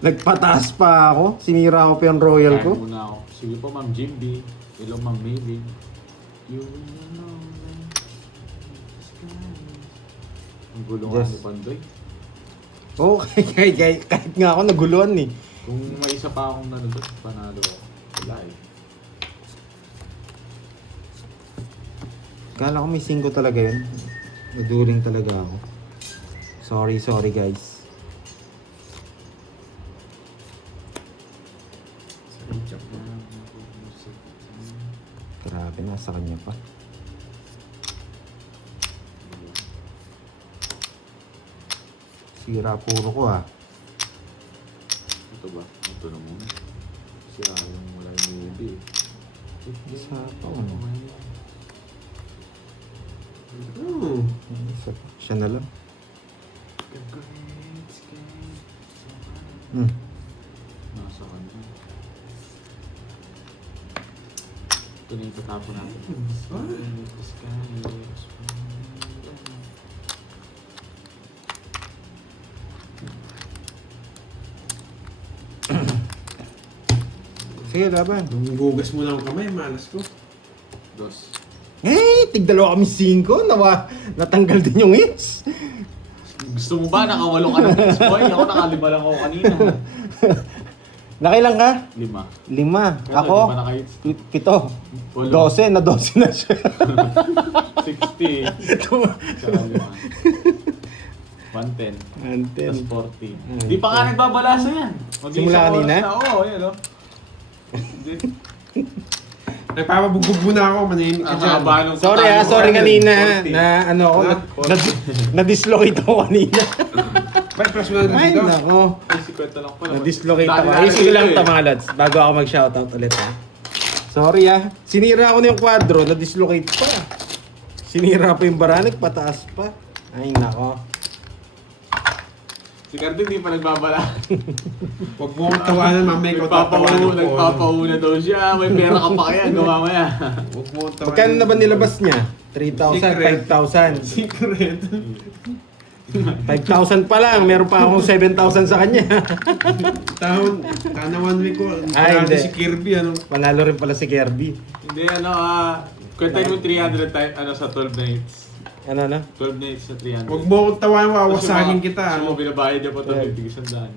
Nagpataas pa ako. Sinira ko pa yung royal Kaya ko. muna ako. Sige po, Ma'am Jimby. Hello, Ma'am Maylin. You know the sky. Ang gulo nga Yes. ni Pandoy. Okay, kahit nga ako naguluhan eh. Kung may isa pa akong nanodot, panalo ako. Wala eh. Kala ko may 5 talaga yun. Naduling talaga ako. Sorry guys. Grabe, nasa kanya pa. Sira puro ko ah. Ito ba? Ito na muna. Sira yung wala yung movie eh. Isa pa ano. Isa pa. Siya na lang. Nasa kanya. Ito na yung tatapon natin. Sige, laban. Gugas mo na ang kamay, malas ko. Dos. Eh, tigdalawa kami 5. Natanggal din yung hits. Gusto mo ba? Nakawalo ka ng hits, boy? Ako nakalima lang ako kanina. Nakailang ka? 5. 5. Kaya Ako? 5 na ka-hits. 7. Walo. 12. Na 12 na siya. 60. Tsaka 5. 110. Tapos 40. Di pa nga nagbabalasa yan. Simula kanina? Oo, yan o. Nagpapabugbog muna ako, manahimik ka dyan. Sorry kanina na ano ako, na-dislocate ako kanina. Ba't press mo na Ay, dito? nako. Ay, si Kwenta lang pala. Na-dislocate ako. Dali-dali Ayusin ko lang dito ito eh. mga lads, bago ako mag-shoutout ulit ha. Sorry ah. Sinira ako na yung kwadro, na-dislocate pa. Sinira pa yung baranik, pataas pa. Ay, nako. Si Cardo hindi pa nagbabala. Huwag mo akong tawanan, mamaya ikaw tatawanan ko. Nagpapauna daw siya. May pera ka pa kaya. Gawa mo yan. Huwag mo akong tawanan. Magkano na ba nilabas niya? 3,000, 5,000. Secret. 5,000 pa lang, meron pa akong 7,000 sa kanya. Taon, kana 1 week ko. Ay, Parado hindi. si Kirby, ano? Panalo rin pala si Kirby. Hindi, kwenta mo 300 time, sa 12 nights. Ano na? 12 nights sa 300. Huwag mo akong tawanan, wawasagin kita. Kasi mo Ano? binabayad niya pa ito, Yeah. 1,000.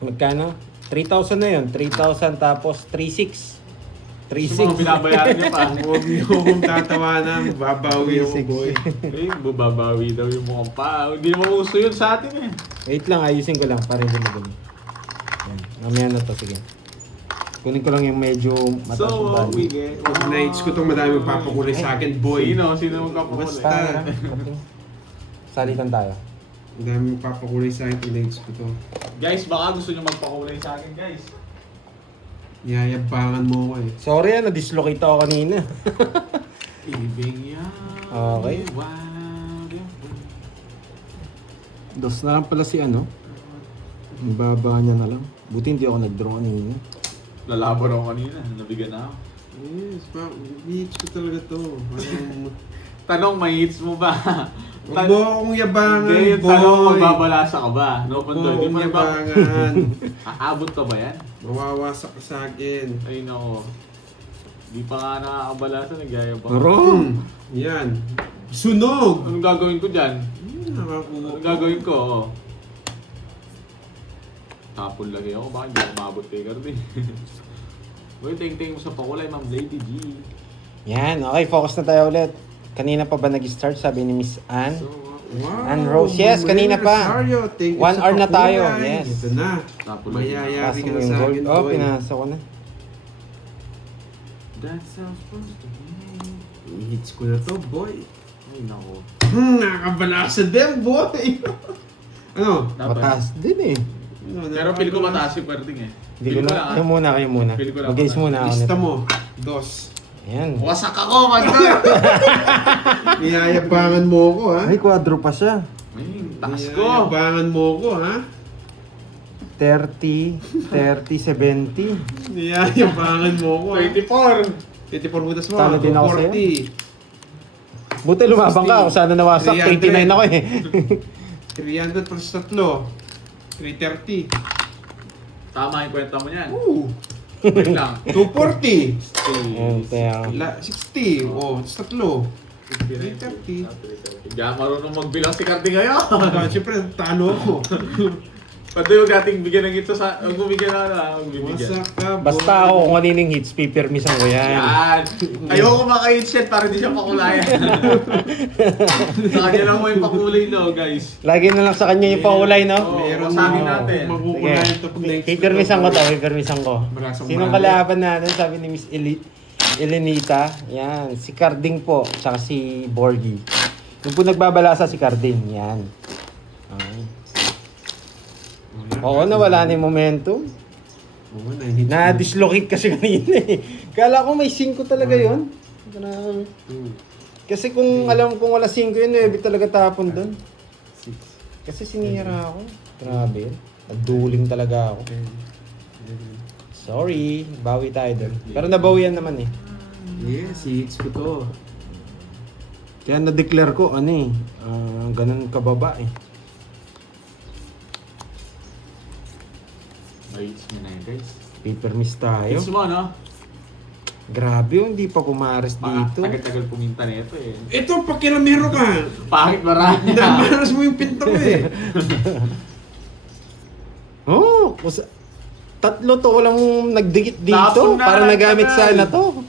Magkano? 3,000 na yun. 3,000 tapos 3,600. Kasi mo 3,600. binabayaran niya pa. Huwag niyo akong tatawanan, babawi ako, boy. Eh, bubabawi daw yung mukhang pa. Hindi naman uso yun sa atin eh. Wait lang, ayusin ko lang para hindi madali. Yan. Mamaya na to, sige. Kunin ko lang yung medyo mataas So, yung what we value. get? Pag na-hits ko itong madami magpapakulay sa akin, boy. Sino magpapakulay? Basta. Salitan tayo. Ang dami magpapakulay sa akin, pag na-hits ko to. Guys, baka gusto nyo magpakulay sa akin, guys. Yayabangan mo ko eh. Sorry na-dislocate ako kanina. Ibig yan. Okay. Dos na lang pala si ano. Ang baba niya na lang. Buti hindi ako nag-draw kanina. Lalaban ako kanina. Nabigyan na ako. Yes, hits ko talaga to. Tanong, may hits mo ba? Huwag mo akong yabangan, Hindi, yung boy. tanong, magbabalasa ka ba? No, Huwag mo Pandoy. Di akong pa yabangan. Aabot ka ba yan? Mawawasak ka sa akin. Ay, nako. Di pa nga nakakabalasa, nagyayabang. Wrong! Yan. Sunog! Anong gagawin ko dyan? Nakakuha Anong gagawin ko? Oh. Tapon lagi ako, baka hindi ako maabot kay Gardy. Uy, ting-ting mo sa pakulay, Ma'am Lady G. Yan, okay, focus na tayo ulit. Kanina pa ba nag-start, sabi ni Miss Ann? Wow! Ann Rose, yes, kanina pa. Rosario, thank you 1 sa hour na tayo, pakulay. yes. Ito na. Tapon Mayayari Pasok ka mo na yung sa gold. akin, Oh, boy. pinasa ko na. That sounds supposed to be. I-hits ko na to, boy. Ay, nako. Nakabalasa din, boy! Ano? Dapat. Mataas din eh. Pero feel ko mataas yung pwerding eh. Hindi ko na. Kayo muna, kayo muna. Feel ko lang Mag-guess mataas. muna ako Lista nito. mo. Dos. Ayan. Wasak ako, Mandoy! Niyayabangan mo ko, ha? Ay, quadro pa siya. Ay, taas ko. Niyayabangan mo ko, ha? 30, 70. Niyayabangan mo ko, ha? 24. 24 butas mo. Tama din ako 40. Buti lumabang ka. Kung sana nawasak, 300. 89 ako eh. 300 plus tatlo. 330. Tama yung kwenta mo niyan. Ooh. Wait lang. 240. Ayan, kaya. 60. Oh, tas tatlo. 330. Diyan marunong magbilang si Cardi ngayon. Siyempre, talo ako. Pwede yung dating bigyan ng ito sa... Huwag mo bigyan na bibigyan. Wasak ka, boy. Basta ako kung kanining hits, pipirmisan ko yan. Yan! Ayoko maka-hit shit para di siya pakulayan. Sa kanya lang mo yung pakulay no, guys. Lagi na lang sa kanya yung paulay, no? Oo, Meron masagin na. natin. Magkukunayan ito pag next. Pipirmisan ko to, pipirmisan ko. Malasang Sinong marami. kalaban natin? Sabi ni Miss Elenita. Yan, si Carding po, tsaka si Borgie. Yung po nagbabalasa si Carding, yan. Okay. Oo, nawala na yung momentum. Oo, 9 hits. Na-dislocate kasi kanina eh. Kala ko may 5 talaga yun. Kasi kung alam kong wala 5 yun, 9 talaga tapon doon. 6, Kasi sinira ako. Grabe yun. Nagduling talaga ako. 10, Sorry, bawi tayo doon. Pero nabawian naman eh. 11. Yes, hits ko to. Kaya na-declare ko, ano eh, ganun kababa eh. May hits mo na yun, guys. Paper miss tayo. Hits mo, no? Grabe yun, hindi pa pumares dito. Tagal-tagal puminta na ito eh. Ito, pakilamero ka. Pangit marami. Namaras mo yung pinto ko eh. Oh, tatlo to walang nagdikit dito Tapon na, para nagamit tagal. sana to.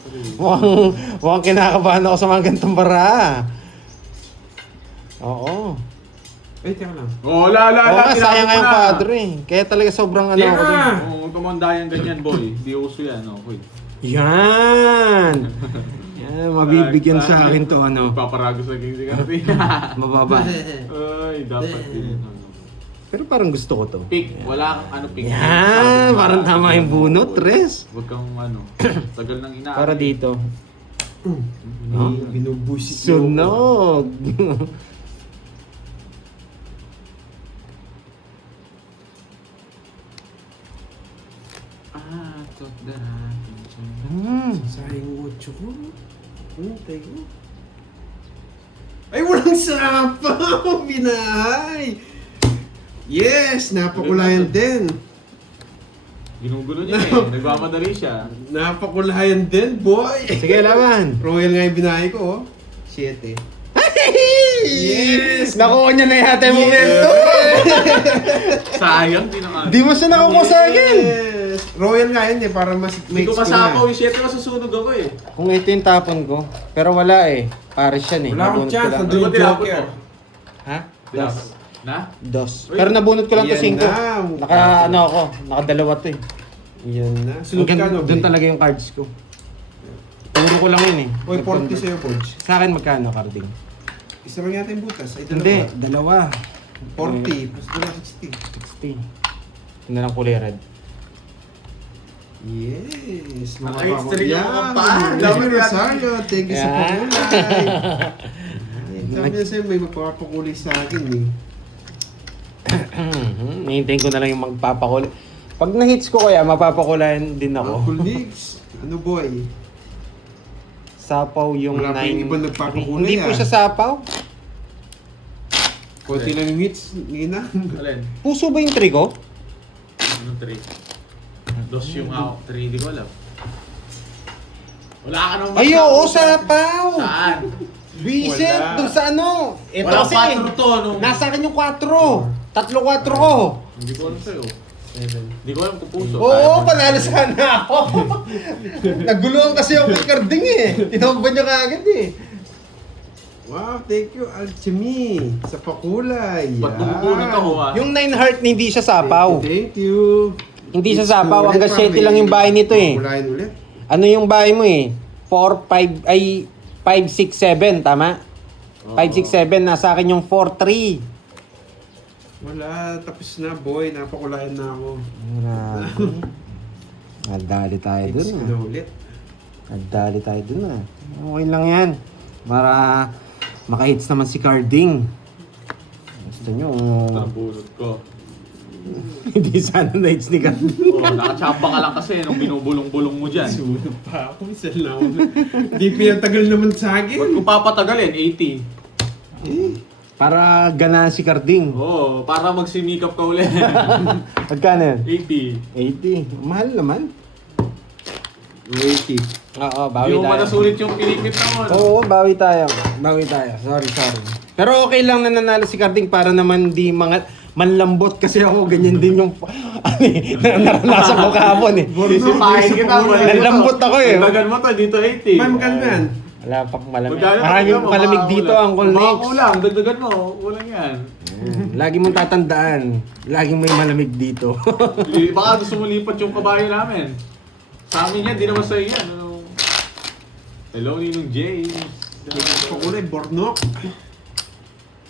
Mukhang kinakabahan ako sa mga gantong bara. Oo. Ay, teka lang. Oh, la. Oo nga, tinapon sayang nga yung na. kadro eh. Kaya talaga sobrang ano ako dun. Teka! Oo, huwag ka mandayan ganyan, boy. Di uso yan, okay. Yan! Yan, mabibigyan sa akin to ano. Paparagos na king si Cardi. Mababa. Ay, dapat din. Ano. Pero parang gusto ko to. Pick, wala kang ano pick. Yan! Parang tama yung bunot, Tres. Huwag kang ano, tagal ng ina. Para dito. Binubusit Sunog! Ah, talk that. Sayang yung 8 ko. Tayo ko. Ay, walang sapaw! Binahay! Yes! Napakulayan din. Ginugulo niya eh. Nagmamadali siya. Napakulayan din, boy! Sige, laban! Royal nga yung binahay ko, oh. 7. Yes! Nakuha niya na yata yung momentum! Sayang, di na Di mo siya nakukuha sa akin! Yes! Royal nga yun eh, para mas Hindi ko masapaw yung 7, masusunog ako eh. Kung ito yung tapon ko, pero wala eh. Pares yan eh. Wala akong Nabunot ko chance, lang. nandun yung Ano ba tinapon Joker. mo? Ha? Tinapon. Na? Dos. Uy. Pero nabunot ko lang to Yan 5. na. Naka ano ako, nakadalawa to eh. Yan na. Sunod ka, no? Doon talaga yung cards ko. Puro ko lang yun eh. Oy, 40 sa'yo, coach. Sa akin magkano, Carding? Isa lang yata yung butas. Ay, Hindi, dalawa. dalawa. 40, plus dalawa 60. 60. Ito na lang kulay red. Yes! Naka-extra Yan, ako pa. Dami Dami Rosario. Thank you sa Yan. pakulay. Sabi niya sa'yo, may magpapakulay sa akin eh. Hintayin ko na lang yung magpapakulay. Pag na-hits ko kaya, mapapakulayan din Mga ako. colleagues. Ano boy? Sapaw yung Wala pa yung 9. ibang nagpapakulay, Hindi po ah. siya sapaw. Konti lang yung hits, Nina. Alin? Puso ba yung trigo? Anong 3? Dos yung ako. 3, hindi ko alam. Wala ka nang Ay, oo, sapaw! Saan? Vincent, Wala. doon sa ano? Ito Walang kasi, 4 to, no? nasa akin yung 4. 3-4 ko. Hindi ko alam sa'yo. 7. Hindi ko alam kung puso. Oo, panalo sana ako. Naguluhan kasi ako kay Carding eh. Tinamban niya kaagad eh. Wow, thank you, Alchemy. Sa pakulay. Ba't bumubunot ako ah? Yung 9 heart hindi siya sapaw. Thank you. Hindi siya It's sapaw, ulit, hanggang 7 Pablo. lang yung bahay nito eh. Pakulayan ulit. Ano yung bahay mo eh? 4, 5, ay 5, 6, 7, tama? 5, 6, 7, nasa akin yung 4, 3. Wala, tapos na boy. Napakulayan na ako. Grabe. Nadali tayo dun Hits ko ah. na ulit. Nadali tayo dun ah. Okay lang yan. Para maka-hits naman si Carding. Gusto nyo, Ang bunot ko. hindi sana na-hits ni Carding. Oh, nakachamba ka lang kasi nung binubulong-bulong mo dyan. Sunod pa ako. Isa lang. Hindi pinatagal naman sa Ba't akin. ko papatagalin? 80. Para ganahan si Carding. Oo, para magsimikap ka ulit. Magkano yan? 80. 80. Mahal naman. 80. Oo, Hindi bawi mo pa tayo. nasulit yung pinipit na mo. Oo, bawi tayo. Bawi tayo. Sorry. Pero okay lang na nanalo si Carding para naman di mga manlambot kasi ako ganyan din yung naranasan ko kahapon eh. Sisipahin kita. Nanlambot ako eh. Dagan mo to, dito 80. May magkano yan? Wala pa malamig. Magkano Maraming mo, malamig baka dito, kulang. Uncle Baka Nex. kulang, dagdagan mo. Kulang yan. Lagi mong tatandaan, laging may malamig dito. Baka gusto mo lipat yung kabayo namin. Sa amin yan, di naman sa'yo yan. Ano? Hello, Ninong James. Pakulay, Bornok.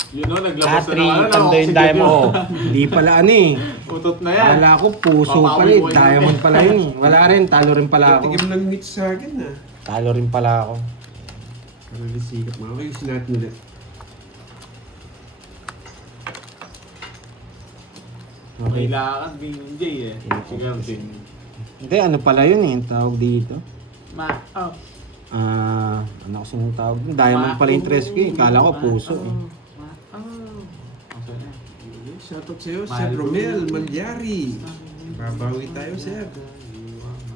Yun o, naglabas Katri, na ng tanda yung dime mo. Hindi pala ano eh. Utot na yan. Wala ko, puso pala eh. Diamond pala yun eh. Wala rin, talo rin pala ako. Tigim ng meat sa akin na. Talo rin pala ako. Ano yung sikap mo? Ayusin natin ulit. May lakad, Ninong Jay eh. Sigaw din. Hindi, ano pala yun eh, yung tawag dito. Ma-up. Ano kasi yung tawag dito? Diamond pala yung 3K. Kala ko puso eh. Shoutout sa'yo, Sir Romel Malyari. Babawi tayo, Sir.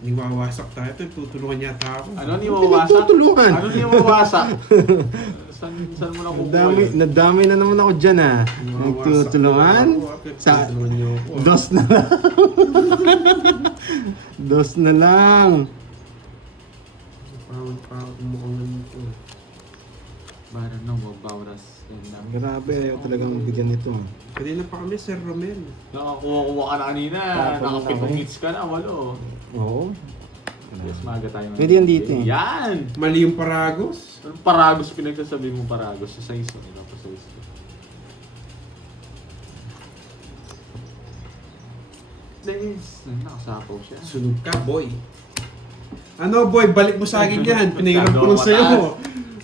Niwawasak tayo ito, tutulungan yata ako. Ano ni mawawasak? Pinagtutulungan. Ano ni mawawasak? Saan mo na kukuha? Nadami na naman ako dyan ah. Nagtutulungan. Sa Tulungan niyo ako. dos na lang. Dos na lang. Pawag mukhang ganito. Para nang mabawras. Grabe, ayaw talagang bigyan nito. Kanina pa kami, Sir Romel. Nakakuha ka na kanina. Tapos na Nakapitong kami. hits ka na, walo. Oo. Yes, maga tayo. Pwede yan dito eh. Yan! Mali yung Paragos. Anong Paragos pinagsasabi mo Paragos? Sa size mo, pa size mo. Yes! Nakasapaw siya. Sunog ka, boy. Ano, boy? Balik mo sa akin yan. Pinahiram ko lang sa'yo.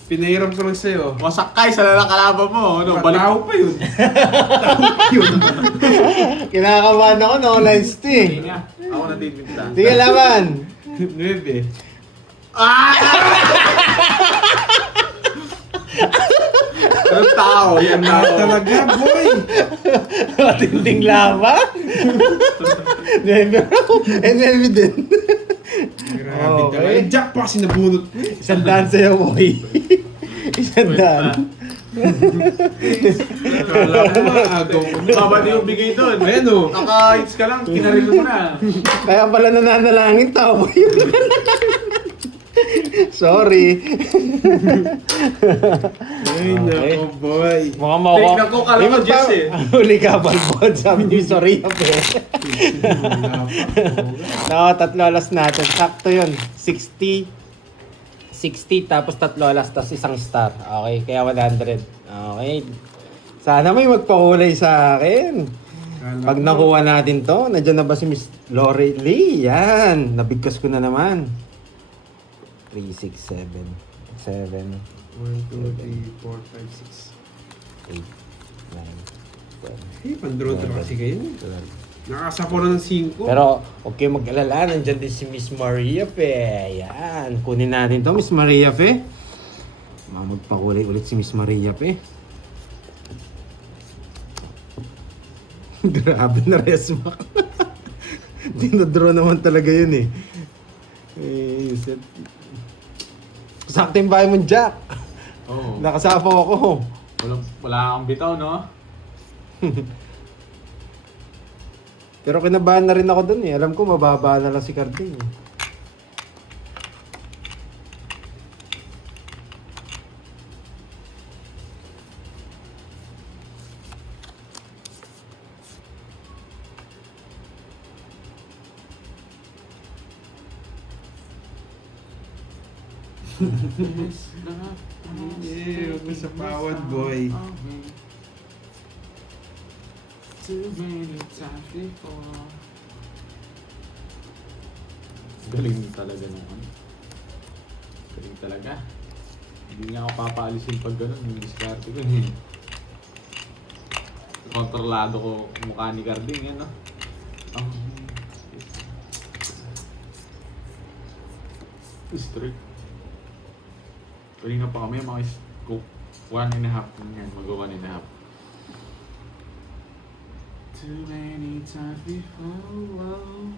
Pinahiram ko lang sa'yo. Masakay sa lalakalaban mo. Ano, balik. Tao pa yun. Tao pa yun. Kinakabahan ako no, lines to eh. Sige nga. Ako na din kita. Sige laban. 9. Anong tao? Yan na ako. Talaga, boy. Matinding laban. Never ako. Never din. Grabe Okay. talaga. Jack pa kasi nabunot ko. Isang daan sa'yo, boy. Isang daan. Kala ko maagaw ko na. Baba di yung bigay doon. Ayan o. Naka-hits ka lang, kinarilo mo na. Kaya pala nananalangin tao, boy. Sorry. Ay, nako, boy. Mukhang mo ako. Tignan ko, kala ko Jess eh. Huli ka, balbon. Sabi niyo, sorry, eh. No, 3 alas natin. Sakto yun. 60 tapos 3 alas tapos isang star. Okay, kaya 100. Okay. Sana may magpakulay sa akin. Pag nakuha natin to, nandiyan na ba si Miss Lori Lee? Yan. Nabigkas ko na naman. 3, 6, 7. 7, 1, 2, 3, 4, 5, 6. 8, 9, 10. Eh, pandron to kasi kayo. 12. Nakasako na ng 5. Pero, okay mag-alala, nandyan din si Miss Maria Fe. Yan, kunin natin to, Miss Maria Fe. Magpakulay ulit si Miss Maria Fe. Grabe na resmack. Dinadraw naman talaga yun eh. Eh, set. Sakto yung bahay mo, Jack. Oo. Nakasapaw ako. Wala kang bitaw, no? Pero kinabahan na rin ako dun eh. Alam ko mababa na lang si Carding eh. Yeah, huwag mo sa pawad, boy. Too many times before. Galing talaga naman. Galing talaga. Hindi nga ako papaalisin pag gano'n. Yung diskarte ko eh. Kontrolado ko mukha ni Carding yan, no? Strict. Kanina pa kami, mga 1.5 yan. Mag-1.5. Too many times before.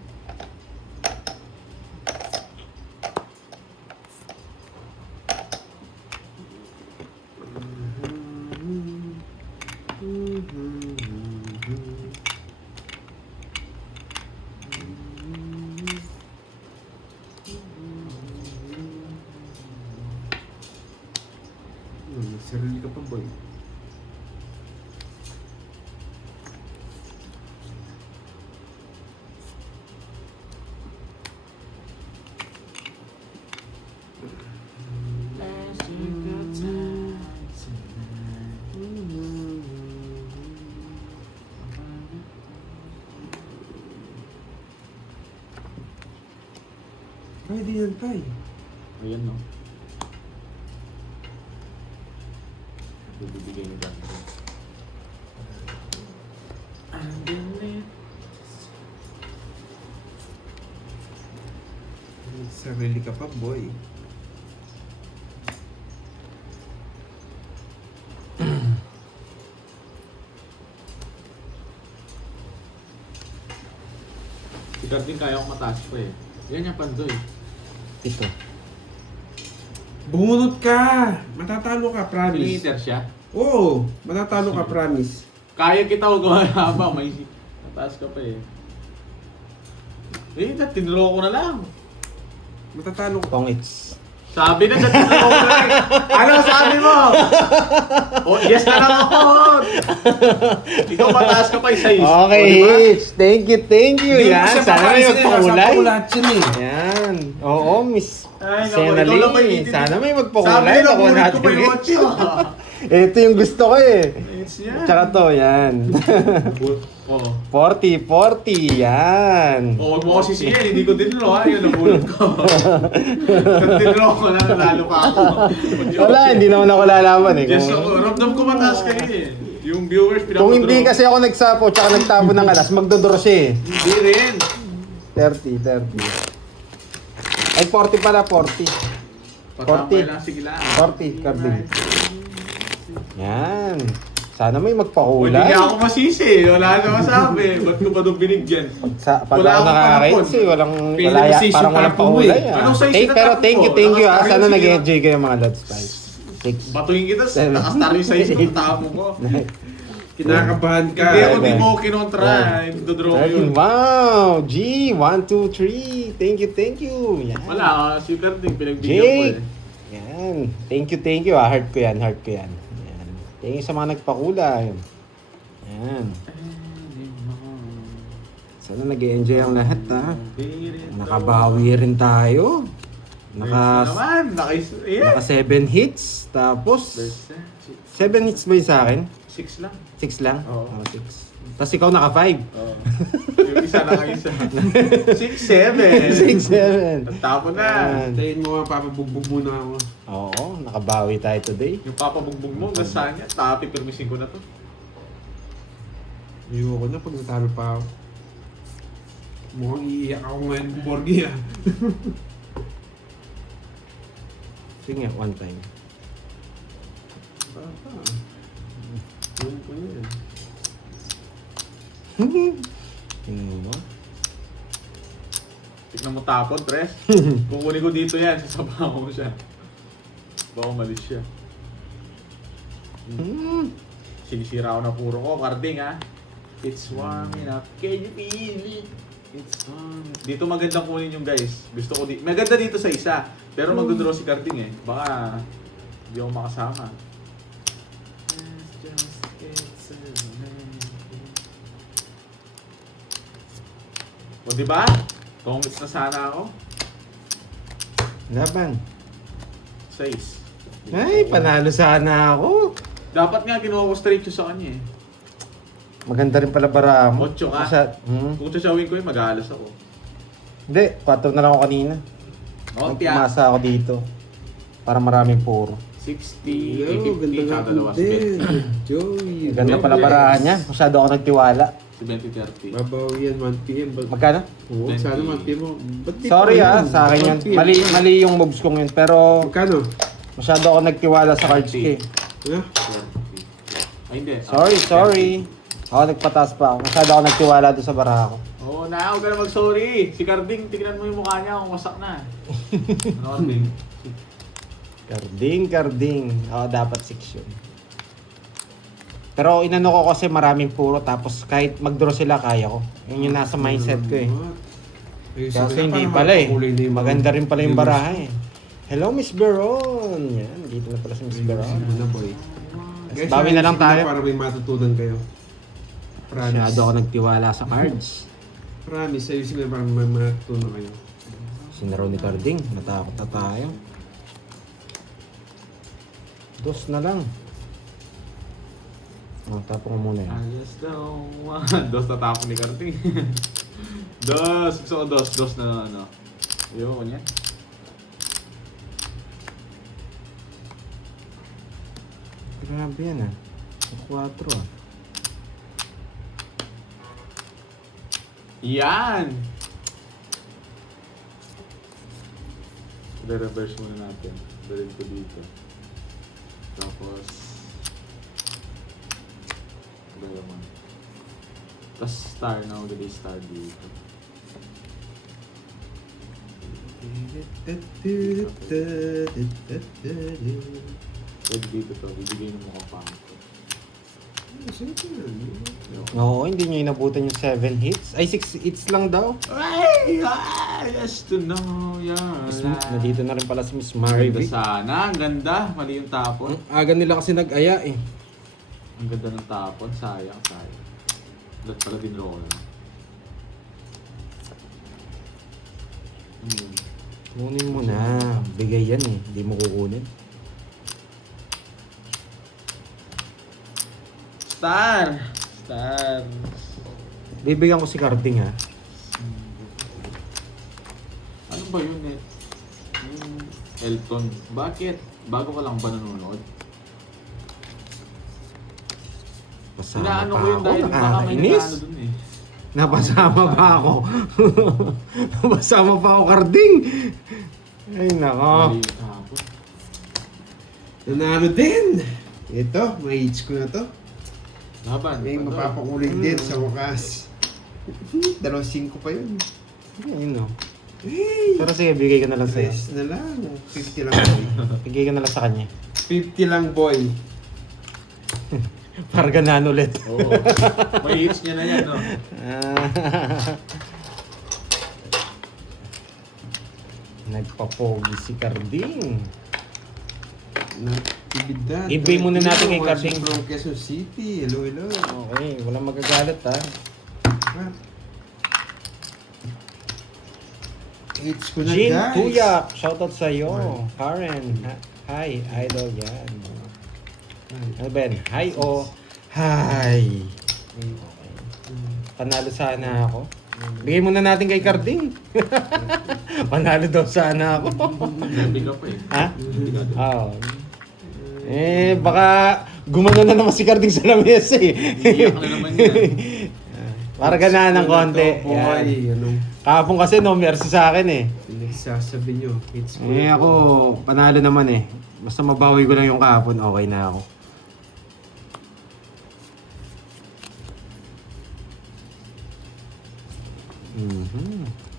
Pwede yan, tay. Ayan, no? Bibigay ni Gandhi. Sarili ka pa, boy. Si Gandhi kaya akong mataas pa eh. Yan yung pandoy. Ito. Bumunot ka! Matatalo ka, promise. Piniter siya. Oo, matatalo ka, promise. Kaya kita huwag mahaba. May mataas ka pa eh. Eh, tinuro ko na lang. Matatalo ka. Pongits. Sabi na, tinuro ko na lang. Ano sabi mo? Oh, yes na lang ako. Ikaw mataas ka pa isa is. Okay, Hitch. Thank you, thank you. Hindi mo Yan, siya sana may papansin eh, magpakulay. nasa pakulat yun eh. Yan. Oo, Miss Ay, naku, Senali. ikaw lang may itin- Sana may Sabi magpakulay. nila, Nakuha bulit ko natin, pa yung Hitch. 8. Ito yung gusto ko eh. It's yan. Tsaka to, yan. Oo. 40, 40. Yan. Oh, huwag mo ko sisiyan, hindi ko dinlo ha, yun ang bulot ko. Kung dinlo ko na, nanalo pa ako. Wala, hindi naman ako lalaman eh. Yes, Kung- ako, ramdam ko mataas kayo eh. Yung viewers, Kung hindi pinapodro. kasi ako nagsapo tsaka nagtapo ng alas, magdodoro siya eh. Hindi rin. 30, 30. Ay, 40 pala, 40. Patambay lang, sige lang. 40, Carding. Yan. Sana may O, hindi magpakulay. niya ako masisi. Wala na masabi. Ba't ko ba doon binigyan? Pag Wala ako akong nakakita panapon. walang, Pili wala, position parang walang tapo mo pakulay eh. ah. Anong size na Pero tapo thank mo? you ah. Nakastarry Sana sige. nag-enjoy kayo mga Lods Spice. 6. Batuhin kita, nakastar yung size ko, tamo ko. Kinakabahan ka. Hindi ako Okay. di mo kinontra. Dodraw ko yun. Wow! G, 1, 2, 3. Thank you. Yan. Wala, si Carding, pinagbigyan ko Jake! eh. Yan. Thank you ah. Heart ko yan. Yan. Thank you sa mga nagpakulay. Yan. Sana nag-enjoy ang lahat ha. Nakabawi rin tayo. Naka naman, Naka 7 hits. Tapos, 7 hits ba yun sa akin? 6 lang. 6 lang? Oo. 6. Tapos ikaw naka 5. Oo. Yung isa na isa. 6, 7. 6, 7. Nagtapo na. Yan. Tayin mo nga, papabugbog muna ako. Oo, nakabawi tayo today. Yung papabugbog mo, nasaan niya? Tapi, permisin ko na to. Ayoko na pag natalo pa ako. Mukhang iiyak ako ngayon, Borgie ah. Sige nga, one time. Yun ko yun. Tingnan mo. Tignan mo tapon, Tres. Kukunin ko dito yan, sasabahan ko siya. Baka umalis siya. Sinisira ko na puro ko, Carding ha. It's warm enough, can you feel it? It's warm. Dito magandang kunin yung guys. Gusto ko dito. Maganda dito sa isa. Pero magdodraw si Carding eh. Baka hindi ako makasama. O diba? Kongits na sana ako. Laban. 6. Ay, panalo sana ako. Dapat nga ginawa ko straight yung sa kanya eh. Maganda rin pala bara mo. 8 ka. Kung sasawin ko yun, mag-aalas ako. Hindi, 4 na lang ako kanina. Oh, tiyan. Pumasa ako dito. Para maraming puro. 60, 50, ganda tsaka nga dalawa. din. Joey. Ganda pala Yes. barahan niya. Masyado ako nagtiwala. 70-30. Babawi yan, 1 p.m. Magkano? Oo, 20. sana 1 p.m. mo. Ba't di Sorry pa yun? sa akin yan. 1 p.m. Mali yung moves kong yun. Pero Magkano? masyado ako nagtiwala sa cards ko eh. Ha? Ay, hindi. Sorry. Ako nagpataas pa ako. Masyado ako nagtiwala doon sa baraha ko. Oo na, huwag ka na mag-sorry. Si Carding, tignan mo yung mukha niya kung wasak na. Ano, Carding? Karding. Oo, dapat 6 yun. Pero inano ko kasi maraming puro. Tapos kahit mag-draw sila, kaya ko. Yun yung nasa mindset ko eh. Kasi hindi pala eh. Maganda rin pala yung baraha eh. Hello, Miss Beron. Yan, dito na pala si Miss Beron. Ano boy? Guys, bawi na lang ayusin tayo. Para may matutunan kayo. Promise. Masyado ako nagtiwala sa cards. Promise, ayusin mo para may matutunan kayo. Sinaro ni Carding. Natakot na tayo. 2 na lang. Oh, tapong ko muna yan. I just don't want. Dos na tapon ni Carding. Dos. Gusto ko dos. Dos na ano. Ayoko niya. Grabe yan ah. 4 ah. Yan! I-reverse muna natin. Dalhin ko dito. Tapos... Diamond. Tapos star na ulit yung star dito. Pwede dito to. Bibigay ng mukha pa ako. Oo, hindi niya inabutan yung 7 hits. Ay, 6 hits lang daw. Ay! Yes to know. Yan. Nandito na rin pala si Miss Ganda Marvy. sana. Ang ganda. Mali yung tapon. Aga nila kasi nag-aya eh. Ang ganda ng tapon. Sayang, sayang. Dapat pala din roll. Kunin mo na. Bigay yan eh. Hindi mo kukunin. Star! Star! Bibigyan ko si Carding ha. Ano ba yun eh? Yung Elton. Bakit? Bago ka lang ba nanonood? Pasama Inaano pa ko yun ako. dahil baka may Nakakainis. naano dun eh. Napasama pa ako. Napasama pa ako, Carding. Ay, nako. Mali yung tapon. Nanalo din! Ito, may hits ko na to. Laban. May Pando. mapapakulay din sa wakas. 2-5 pa yun. Ayun no. Hey! Pero sige, bigay ka na lang sa'yo. Rest na lang. 50 lang boy. Bigay ka na lang sa kanya. 50 lang boy. Para ganahan ulit. Oo. May hits niya na yan, no? Nagpapogi si Carding. Nagtibidad. I-pay muna natin kay Watching Carding. from Quezon City. Hello, hello. Okay, walang magagalit ha. Ah. Hits ko na Jean guys. Tuyak, shoutout sa'yo. Karen, hi, idol yan. Ano ba yan? Hi o. Hi. Panalo sana ako. Bigay muna natin kay Carding. Panalo daw sana ako. Hindi ka pa eh. Ha? Hindi ka doon. Oo. Baka gumano na naman si Carding sa lamesa eh. Iiyak na naman yan. Para ganahan ng konti. Yan. Ano, Kahapon kasi no, mercy sa akin eh. pinagsasabi nyo. Hits ko na Ako, panalo naman eh. Basta mabawi ko lang yung kahapon, okay na ako.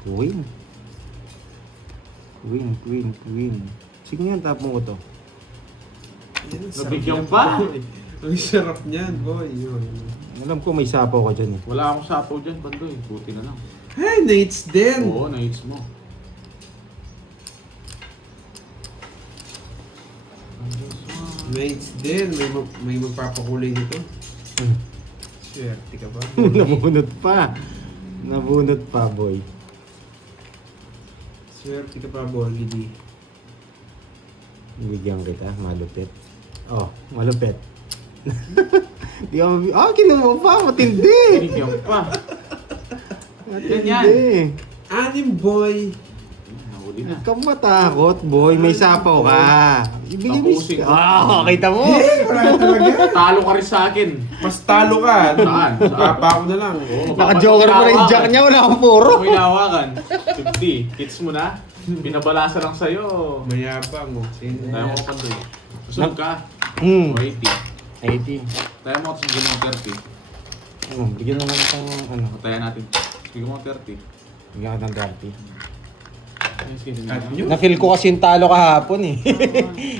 Queen. Queen. Sige nga, tapon ko to. Yan, sarap Nabigyan yan, pa. boy. Ang sarap niyan, boy. Yun. Alam ko may sapaw ka dyan eh. Wala akong sapaw dyan, Pandoy. Buti na lang. Hey, Nates din! Oo, na-hits mo. Nates din. May magpapakulay nito. Hmm. Swerte ka ba? Nabunot pa, boy. Swerte ka pa, boy. Gidi. Bigyan kita, malupit. Oh, malupit. Di ako kinuha pa, matindi. Binigyan pa. Matindi. Yan. 6 boy. Nahuli na. Huwag kang matakot, boy. May sapaw ka. Ibigay mo. Tapusin ko. Kita mo. Wala talaga. Talo ka rin sa akin. Mas talo ka. Saan? Papa ko na lang. Oo, Naka-joker pa rin yung jack niya, wala akong puro. Kung hinawakan. 50. Hits mo na. Binabalasa lang sa'yo. Mayabang. Oh. Sino? Tayo mo, Pandoy. Susunod ka. Hmm. O 80. 80. Tayo mo, tapos bigyan mo 30. Bigyan mo lang itong ano. O tayo natin. Bigyan mo 30. Bigyan ka ng 30. Ayun, sige, Cut sige. nyo? Na-feel ko kasi yung talo kahapon eh.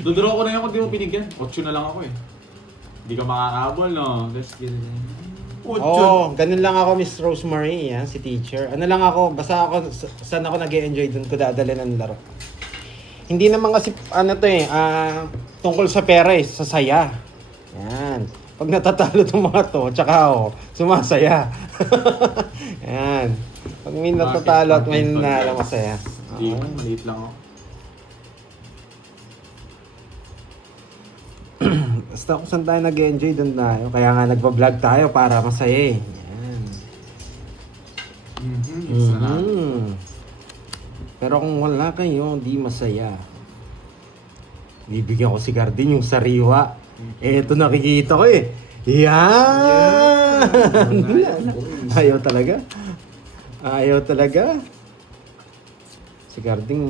Dodoro ko na yun kung di mo pinigyan. 8 na lang ako eh. Hindi ka makakabol, no? Let's get it. Oo, ganun lang ako, Miss Rosemary, yan, si teacher. Ano lang ako, basta ako, saan ako nag-e-enjoy, dun ko dadalhin ang laro. Hindi naman kasi, ano to eh, tungkol sa pera eh, sa saya. Yan. Pag natatalo itong mga to, tsaka ako, sumasaya. Yan. Pag may natatalo at may nanalo, masaya. Hindi, maliit lang ako. Basta kung saan tayo nag-enjoy, doon tayo. Kaya nga nagpa-vlog tayo para masaya eh. Yan. It's na lang. Pero kung wala kayo, di masaya. Bibigyan ko si Carding yung sariwa. Eto nakikita ko eh. Yan! Ayaw talaga. Ayaw talaga. Si Garding...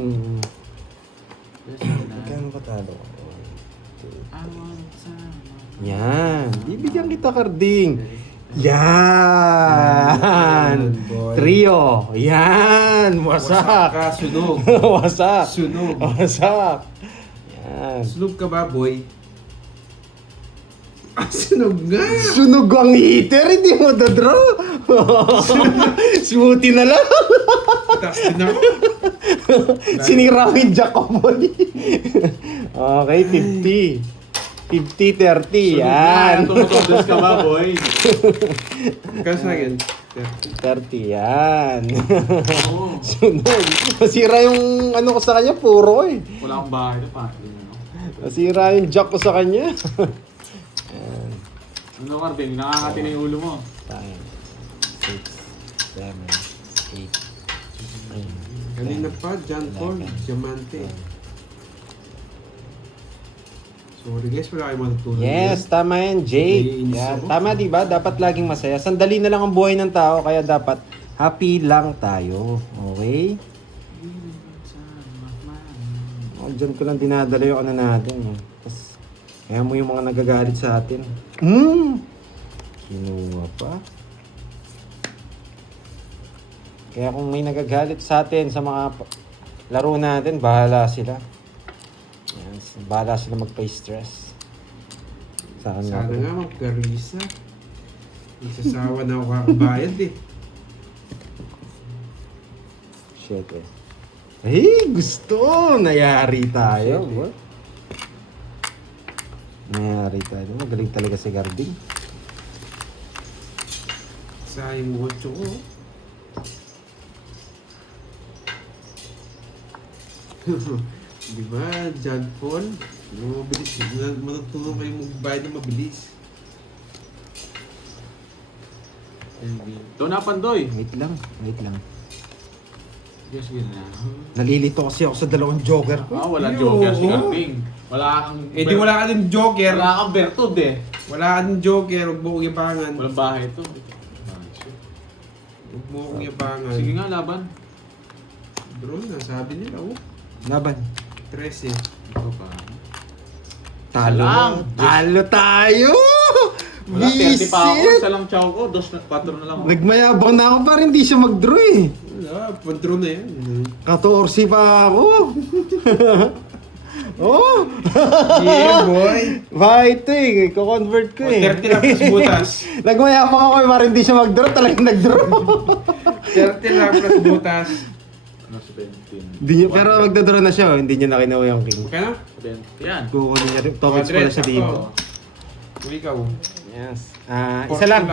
Magkano ba talo? Yan. Bibigyan kita, Garding. Yan! boy. Trio. Yan! Wasak! ka, sunog. Wasak! Sunog. Wasak! Yan. Sunog ka ba, boy? Ah, sunog nga! Sunog ang heater, hindi mo dadraw. Smoothie na lang. Taas din ako. Sinira mo yung jack ko, boy. Okay, 50. 50-30, yan. Tumutudos ka ba, boy? Kaya sa akin, 30, yan. Oo. Sunog. Masira yung ano ko sa kanya, puro eh. Wala akong bahay na pa. Masira yung jack ko sa kanya. Yan. Ano, Marvin? Nakakati na yung ulo mo. 5, 6, 7, 8, 9, kanina pa, John Paul, Diamante. Sorry guys, wala kayong matutulog. Yes, tama yan, Jake. Naiinis Yan. ako. Tama, di ba? Dapat laging masaya. Sandali na lang ang buhay ng tao, kaya dapat happy lang tayo. Okay? Oh, dyan ko lang dinadala yung ano natin. Tapos, kaya mo yung mga nagagalit sa atin. Kinuha pa. Kaya kung may nagagalit sa atin sa mga laro natin, bahala sila. Yan, bahala sila magpa-stress. Sa Sana kanila. nga magkarisa. Nagsasawa na ako kakabayad eh. Shit eh. Ay, gusto! Nayari tayo. Shit, eh. What? Nayari tayo. Magaling talaga si Garding. Sayang 8 ko. Di ba, John Paul? Mabilis. Matutulong kayo magbayad ng mabilis. Ito na, Pandoy. Wait lang. Yes, yun na. Nalilito kasi ako sa dalawang joker ko. Ah, wala Yo, joker si oo. Garding. Wala kang... Eh di wala ka din joker. Wala kang Bertud eh. Wala ka din joker. Huwag mo kong yabangan. Walang bahay ito. Huwag mo kong yabangan. Sige nga, laban. Bro, nasabi nila. Oh, Laban. 13. Ito pa. Talo. Isa lang. Talo tayo! Wala, 30 pa ako. Visit! Isa lang chow ko. 4 na lang ako. Nagmayabang na ako para hindi siya mag-draw eh. Wala, pantro na yan. 14 pa ako. Oh! Yeah, boy. Bakit eh? Ko-convert ko O, eh. 30 lang plus butas. Nagmayabang ako eh para hindi siya mag-draw. Talagang nag-draw. 30 lang plus butas. Ano, 17. Hindi niya, pero magdadraw na siya. Hindi niya nakinuha yung king. Okay na? 20. Yan. Kukunin niya rin. Tokens pala siya dito. Kung ikaw. Yes. 40 Isa lang.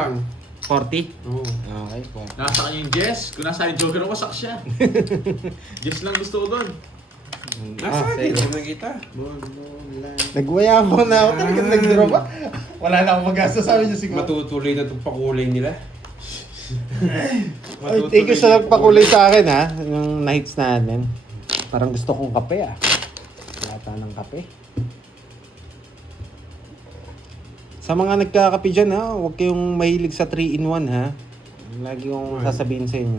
40? Oo. Okay, 40. Nasa kanya yung Jess. Kung nasa yung Joker, wasak siya. Jess lang gusto ko doon. Nasa akin. sige. Kung nakita. Nagmayabang na ako. Talagang nag-draw pa. Wala na akong mag-asa. Sabi niya siguro. Matutuloy na itong pakulay nila. Ay, thank you sa nagpakulay sa akin ha. Yung nights natin. Parang gusto kong kape ah. Yata ng kape. Sa mga nagkakape dyan ha, huwag kayong mahilig sa 3-in-1 ha. Lagi kong sasabihin sa inyo.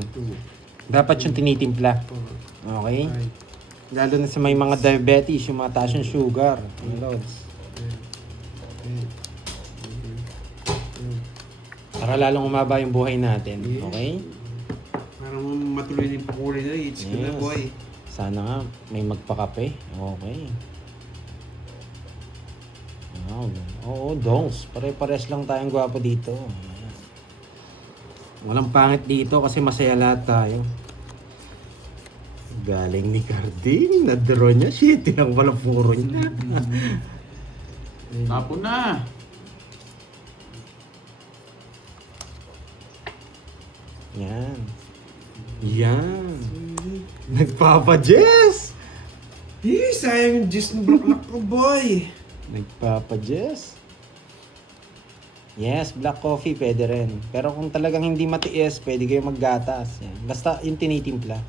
Dapat yung tinitimpla. Okay? Lalo na sa may mga diabetes, yung mga taas yung sugar. Yung loads. Para lalong umaba yung buhay natin. Okay? Parang matuloy na yung pakulay nila. It's good na, Yes. boy. Sana nga may magpakape. Okay. Oo, dongs. Pare-pares lang tayong gwapo dito. Ayan. Walang pangit dito kasi masaya lahat tayo. Galing ni Carding. Na-draw niya. Shit, lang pala puro niya. Tapon na. Yan. Yan. Nagpapa-Jess! Sayang yung gist ng block ko, boy. Nagpapa-Jess? Yes, black coffee pwede rin. Pero kung talagang hindi matiis, pwede kayo maggatas. Yan. Basta yung tinitimpla.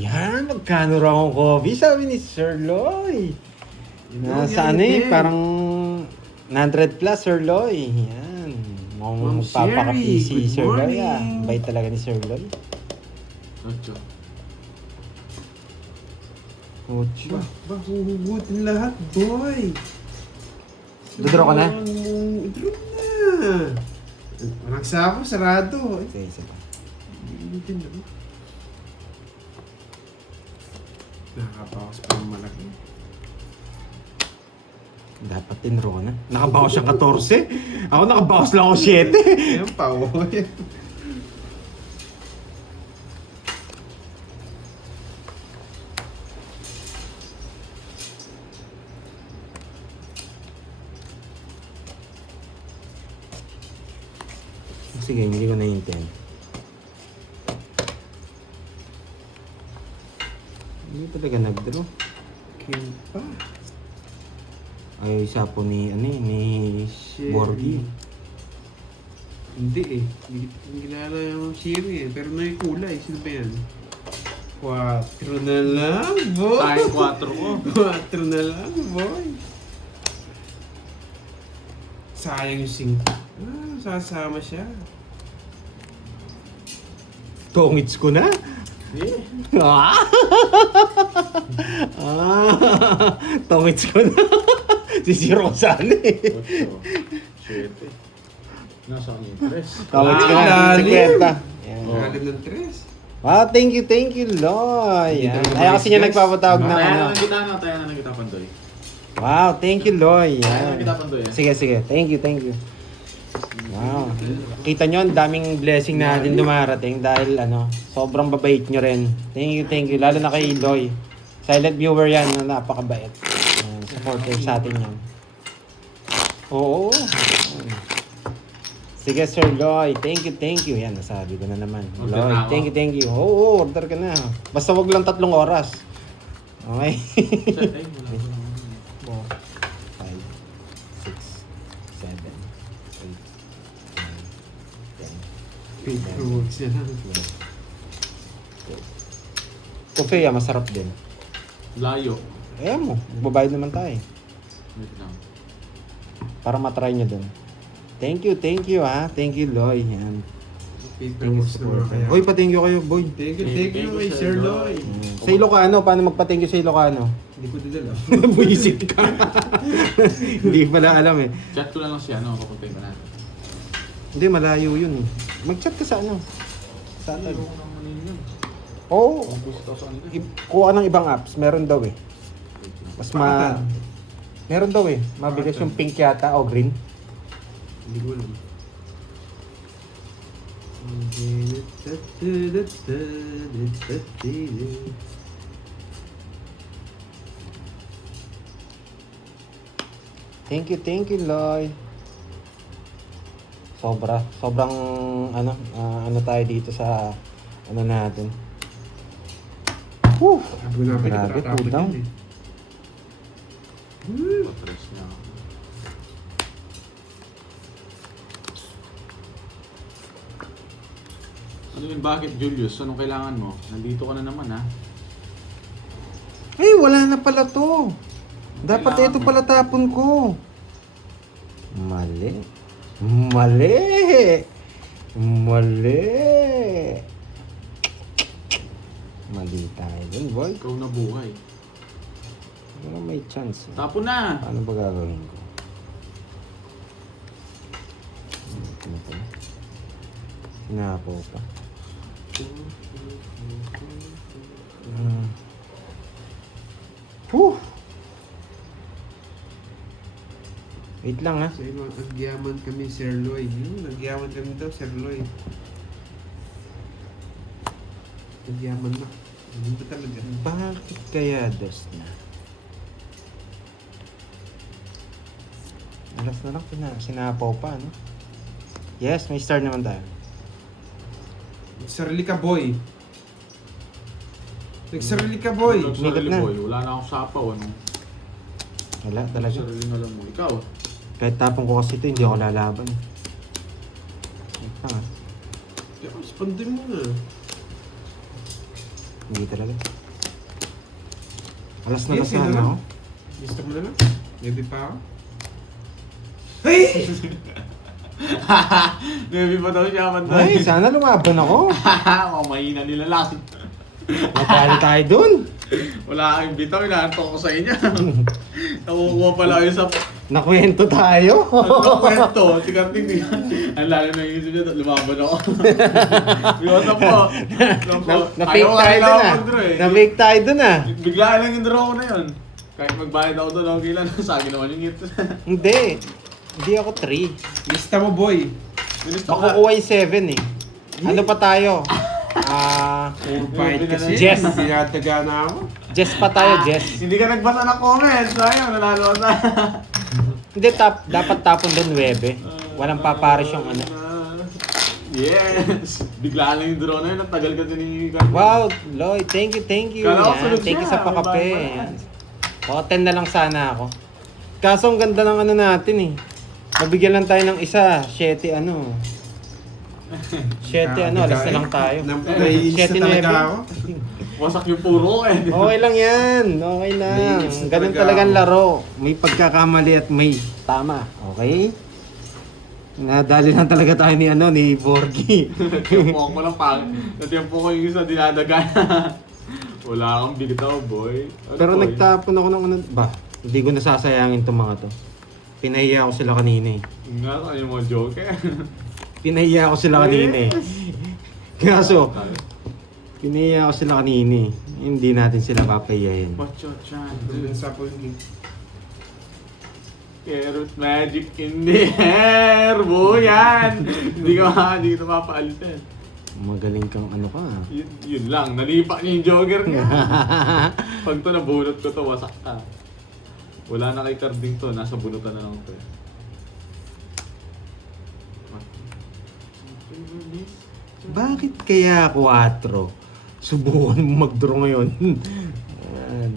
Yan, magkano raw ang coffee? Sabi ni Sir Loy. Nasa ano eh, parang 900 plus, Sir Loy. Yan. Ma'am Mukhang magpapakapi Sherry, si good Sir Loy. Ah. morning. Bait talaga ni Sir Loy. 8. Ocho. Huhugutin lahat, boy. Dodraw ka na? Draw na. Walang sako, sarado. Okay, isa pa. Hindi na. Nakakapawas pa ng malaki. Dapat tinro na. Nakabawas siya 14. Ako nakabawas lang ako 7. Ayan pa, boy. Sige, hindi ko na-intend. Hindi talaga nag-draw. King pa. Ay, isa po ni, ano eh, ni Borgi. Hindi eh. Hindi kilala yung Siri eh. Pero may kulay. Sino ba yan? 4 na lang, boy. Ay, 4 ko. 4 na lang, boy. Sayang yung 5. Sasama siya. Tongits ko na. Eh. Ah! Tongits ko na. Sisiro ko sana eh. 8. 7. Nasaan yung press? Tongits ko na. Lalim. 50. Yan. Lalim ng 3. Wow, thank you, Loy. Yan. Hindi Ay, kasi niya guys. nagpapatawag ng Tayo ano. na lang kita, no? Tayo na lang kita, Pandoy. Wow, thank you, Loy. Tayo na lang Yan. kita, Pandoy. Sige. Thank you. Wow. Kita nyo, ang daming blessing na din dumarating dahil ano, sobrang babait nyo rin. Thank you. Lalo na kay Loy. Silent viewer yan, na napakabait. Supporter sa atin yan. Oo. Sige, Sir Loy. Thank you. Yan, nasabi ko na naman. Order Loy, na ako. thank you. Oo, order ka na. Basta wag lang 3 oras. Okay? Ay, wala. 4, 5, 6, 7, 8, 9, 10. Paperwork siya lang. Kofeya, masarap din. Layo. Ayan mo, magbabayad naman tayo. Wait lang. Para matry nyo dun. Thank you ha. Thank you, Loy. Yan. Thank you, Paperwork naman kaya. Hoy, pa-thank you kayo, boy. Thank you kay Sir Loy. Sa Ilocano, paano magpa-thank you sa Ilocano? Hindi ko dinala. Buisit ka. Hindi pala alam eh. Chat ko na lang siya, no? Papuntayin ko na. Hindi, malayo yun eh. Mag-chat ka sa ano? Sa Ay, ano? ako naman yun. Oo. Gusto ko sa kanila. Kuha ng ibang apps, meron daw eh. Mas Pakatan. Meron daw eh. Mabilis yung pink yata o green. Hindi ko alam. Thank you, Loy. Sobrang ano tayo dito sa ano natin. Woo! Grabe, cool down. Papress niya ako. Ano yun? Bakit, Julius? Anong kailangan mo? Nandito ka na naman, ha? Ay, wala na pala to. Dapat Kailangan ito mo. pala tapon ko. Mali. Mali tayo dun, boy. Ikaw na buhay. Ano may chance? Tapo na! Paano ba gagawin ko? Ano pa? Sinapo pa. Whew! Wait lang ha. Sa ilo, nagyaman kami, Sir Loy. Nagyaman kami daw, Sir Loy. Nagyaman na. Ano ba talaga? Bakit kaya dos na? Alas na lang, sinapaw pa, no? Yes, may star naman tayo. Nagsarili ka, boy. Nagsarili ka, boy. Wala Umigat sarili, na. boy. Wala na akong sapaw, ano? Wala talaga. Sarili na lang mo. Ikaw? Kahit tapong ko kasi ito, hindi ako lalaban. Wait lang ha. Kaya, spandin mo na. Hindi talaga. Alas na Yes, lang yun na sana lang. ako. Gusto mo na lang? Maybe pa ako? Ay! Maybe pa daw siya man doon. Ay, sana lumaban ako. Mamahina nila lang. Matalo tayo dun. Wala kang bitaw, inaanto ko sa inyo. Nakukuha pala kayo sa Nakwento tayo. ano kwento. Si Karting, ang lalo na yung isip niya, lumaban ako. Biwasa po. Na-fake tayo dun ah. Na-fake tayo dun ah. Bigla lang yung draw ko na yun. Kahit magbayad ako doon, okay lang. Sa akin naman yung hit. Hindi. Hindi ako 3. Lista mo, boy. Makukuha yung 7 eh. Ano pa tayo? Puro fight kasi. Jess. Pinataga na ako. Jess pa tayo, Jess. Hindi ka nagbasa ng comments. Sayang, nanalo ka. Hindi, dapat tapon doon 9. Walang papares yung ano. Yes! Bigla lang yung draw na yun. Ang tagal kasi ni Carmen. Wow, Lloyd, thank you. Kala ko Yan, sunod thank you siya. sa pakape. May bago Yan. O, 10 na lang sana ako. Kaso ang ganda ng ano natin eh. Mabigyan lang tayo ng isa, 7 ano. 7 ano, alas na lang tayo. Naiinis na 7-9. talaga ako. Wasak yung puro ko eh. Okay lang yan. Okay lang. Naiinis na Ganun talaga talagang ako. laro. May pagkakamali at may tama. Okay? Nadali lang talaga tayo ni ano ni Borgie. Natiyampo ko lang pa. Natiyampo ko yung isa dinadaga. Wala kang bigtaw, boy. Ano, Pero boy? nagtapon ako ng ano. Ba, hindi ko nasasayangin itong mga to. Pinahiya ko sila kanina eh. Nga, ano yung mga joke eh. Pinahiya ko sila kanina eh. Kaso, pinahiya ko sila kanina eh. Hindi natin sila papahiyayin. Macho chan. Doon sa po yung Carrot magic in the air, boy, yan! Hindi ka mapaalisin. Magaling kang ano ka. Yun lang, nalipa niya yung jogger niya. Pag to nabunot ko to, wasak ka. Wala na kay Carding to, nasa bunutan na lang to. Bakit kaya 4? Subukan mo mag-draw ngayon. Ayan.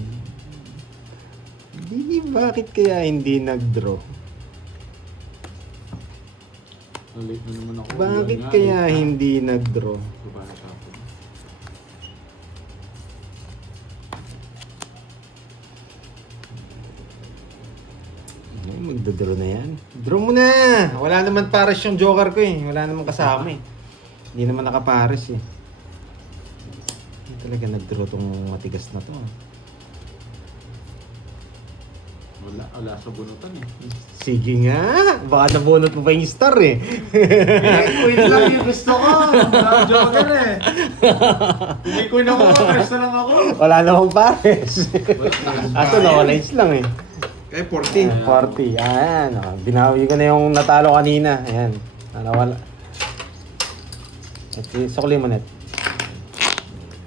Hindi, bakit kaya hindi nag-draw? Late na naman ako. Bakit Yun nga, kaya late na. hindi nag-draw? Baba na siya ako. Ay, magdodraw na yan. Draw mo na! Wala naman pares yung joker ko eh. Wala naman kasama eh. Hindi naman nakapares eh. Hindi talaga nag-draw tong matigas na to. Wala sa bunutan eh. Sige nga! Baka nabunot mo pa yung star eh. Queen lang yung gusto ko. Wala joker eh. Hindi queen ako, first na lang ako. Wala namang pares. Ato na, wala lang eh. Eh, 40. 40. Ayan. Oh. Binawi ko na yung natalo kanina. Ayan. Nawala. At sukli mo net.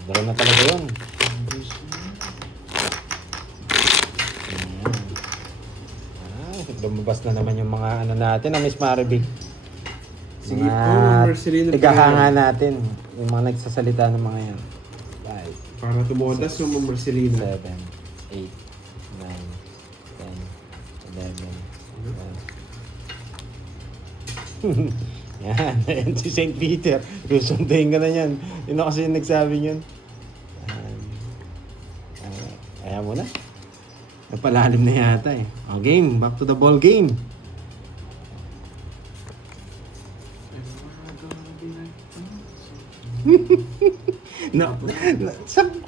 Daro na talaga yun. Ayan. Lumabas na naman yung mga ano natin na Miss Maribig. Sige po, Marcelino Igahanga natin. Yung mga nagsasalita ng mga yan. 5, Para tumodas yung Marcelino. 7, 8, 9, 10, 11, 12. Yan, ayan si St. Peter. Susunduin ka na yan. Yun na kasi yung nagsabi yun. Ayaw mo na. Napalalim na yata eh. O game, back to the ball game.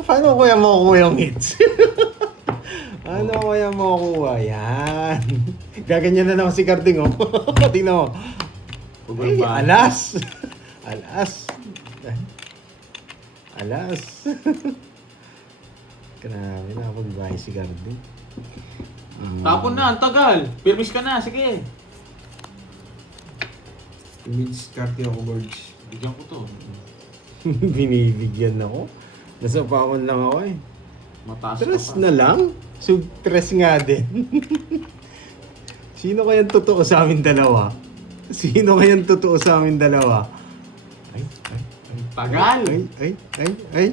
Paano kaya makukuha yung hits? Paano kaya makukuha? Yan. Gaganyan na naman si Carding oh. Tingnan mo. Ay, alas! Alas! Alas! Grabe na, pag-buy si Carding. Tapon na, ang tagal. Pirmis ka na, sige. Mid-scarte ako, Gorge. Bigyan ko to. Binibigyan ako. Nasa pakon lang ako eh. Mataas Tres ka pa. na lang? Sub-tres nga din. Sino kayang totoo sa amin dalawa? Sino kayang totoo sa amin dalawa? Ay, ay, ay. Tagal! Ay.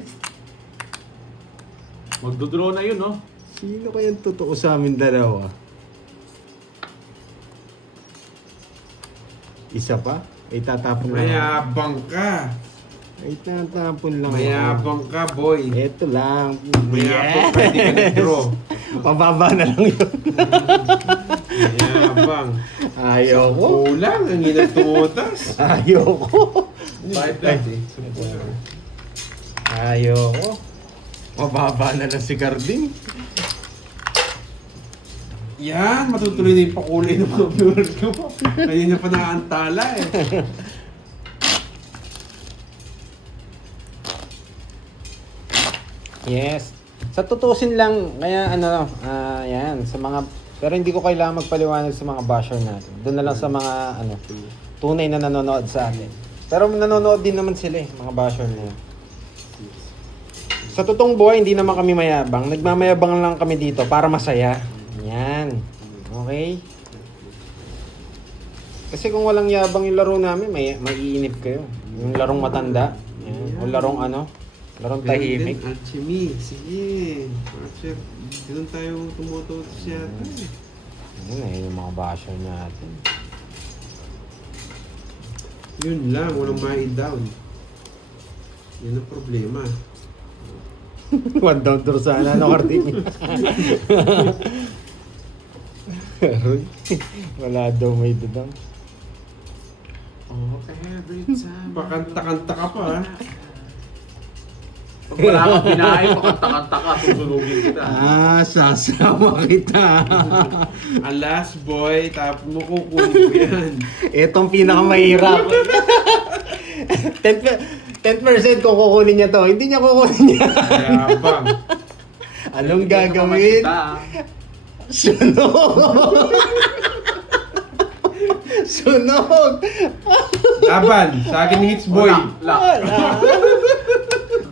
Magdodraw na yun, no? Sino kayang totoo sa amin dalawa? Isa pa? Ay, tatapon lang ako. Mayabang ka. Ay, tatapon lang ako. Mayabang ka, boy. Eto lang. Mayabang ka, hindi ka nag-draw. Mababa na lang yun. Yabang. Ayoko. Kulang, ang inang tumutas. Ayoko. Bakit dati? Ayoko. Mababa na lang si Carding. Yan, matutuloy na yung pakulay ng mga viewers ko. Kanina pa nakaantala eh. Yes. Sa tutusin lang, kaya ano, yan, sa mga, pero hindi ko kailangan magpaliwanag sa mga basher natin. Doon na lang sa mga, ano, tunay na nanonood sa atin. Pero nanonood din naman sila mga basher na yun. Sa totoong buhay, hindi naman kami mayabang. Nagmamayabang lang kami dito para masaya. Yan. Okay? Kasi kung walang yabang yung laro namin, maiinip kayo. Yung larong matanda. Yan. O larong ano, larong tahimik. Alchemy, sige. Archer, ganun tayo tumututos yata. Yun eh, yung mga basher natin. Yun lang, walang ma-down. Yun ang problema. One down to sana, no, Carding? Wala daw may dudang. Oh, every time. Pakanta-kanta ka pa ha. Pag wala kang binahay, pakanta-kanta ka, susunugin kita. Sasama kita. Alas boy, tapos mo kukunin ko yan. Itong pinakamahirap. 10% kung kukunin niya to, hindi niya kukunin niya. Yabang. Anong Hindi ka gagawin? makita. Sunog! Sunog! Laban, sa akin ni Hits Boy. Lock. Wala.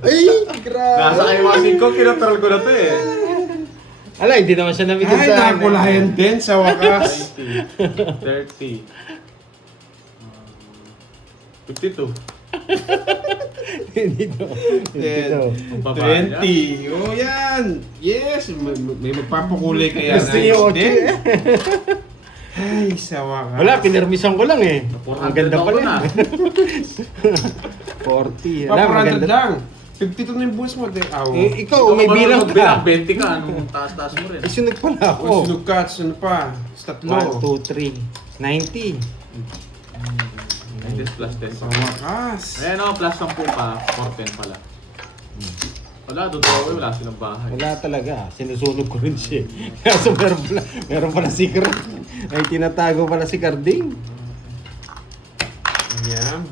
Ay, grabe. Nasa kayo mga 5, kinotrol ko na to eh. Ala, hindi naman siya nabigyan Ay, sa akin. nakulayan din sa wakas. 20, 30, 52. Hindi to. Hindi to. Baba 20. Oh, yan. Yes, may magpapakulay kaya. Gusto niyo Din. 8 Ay, sa wakas. Wala, pinirmisan ko lang eh. Ang 400 ganda ako pala. na. 40. Wala, Pa-400 maganda. lang. 52 na yung buwas mo. Eh, ikaw, may bilang ka. 20 ka, anong taas-taas mo rin. Isunod pala Oh, ako. sunod ka, ano pa? 1, Tatlo. 2, 3. 90. 90 plus 10. Sa wakas. Ayan o, plus 10 pa, 410 pala. Wala, doon wala silang bahay. Wala talaga. Sinusunog ko rin siya. Kaso meron pala secret. Ay, tinatago pala si Carding. Yan,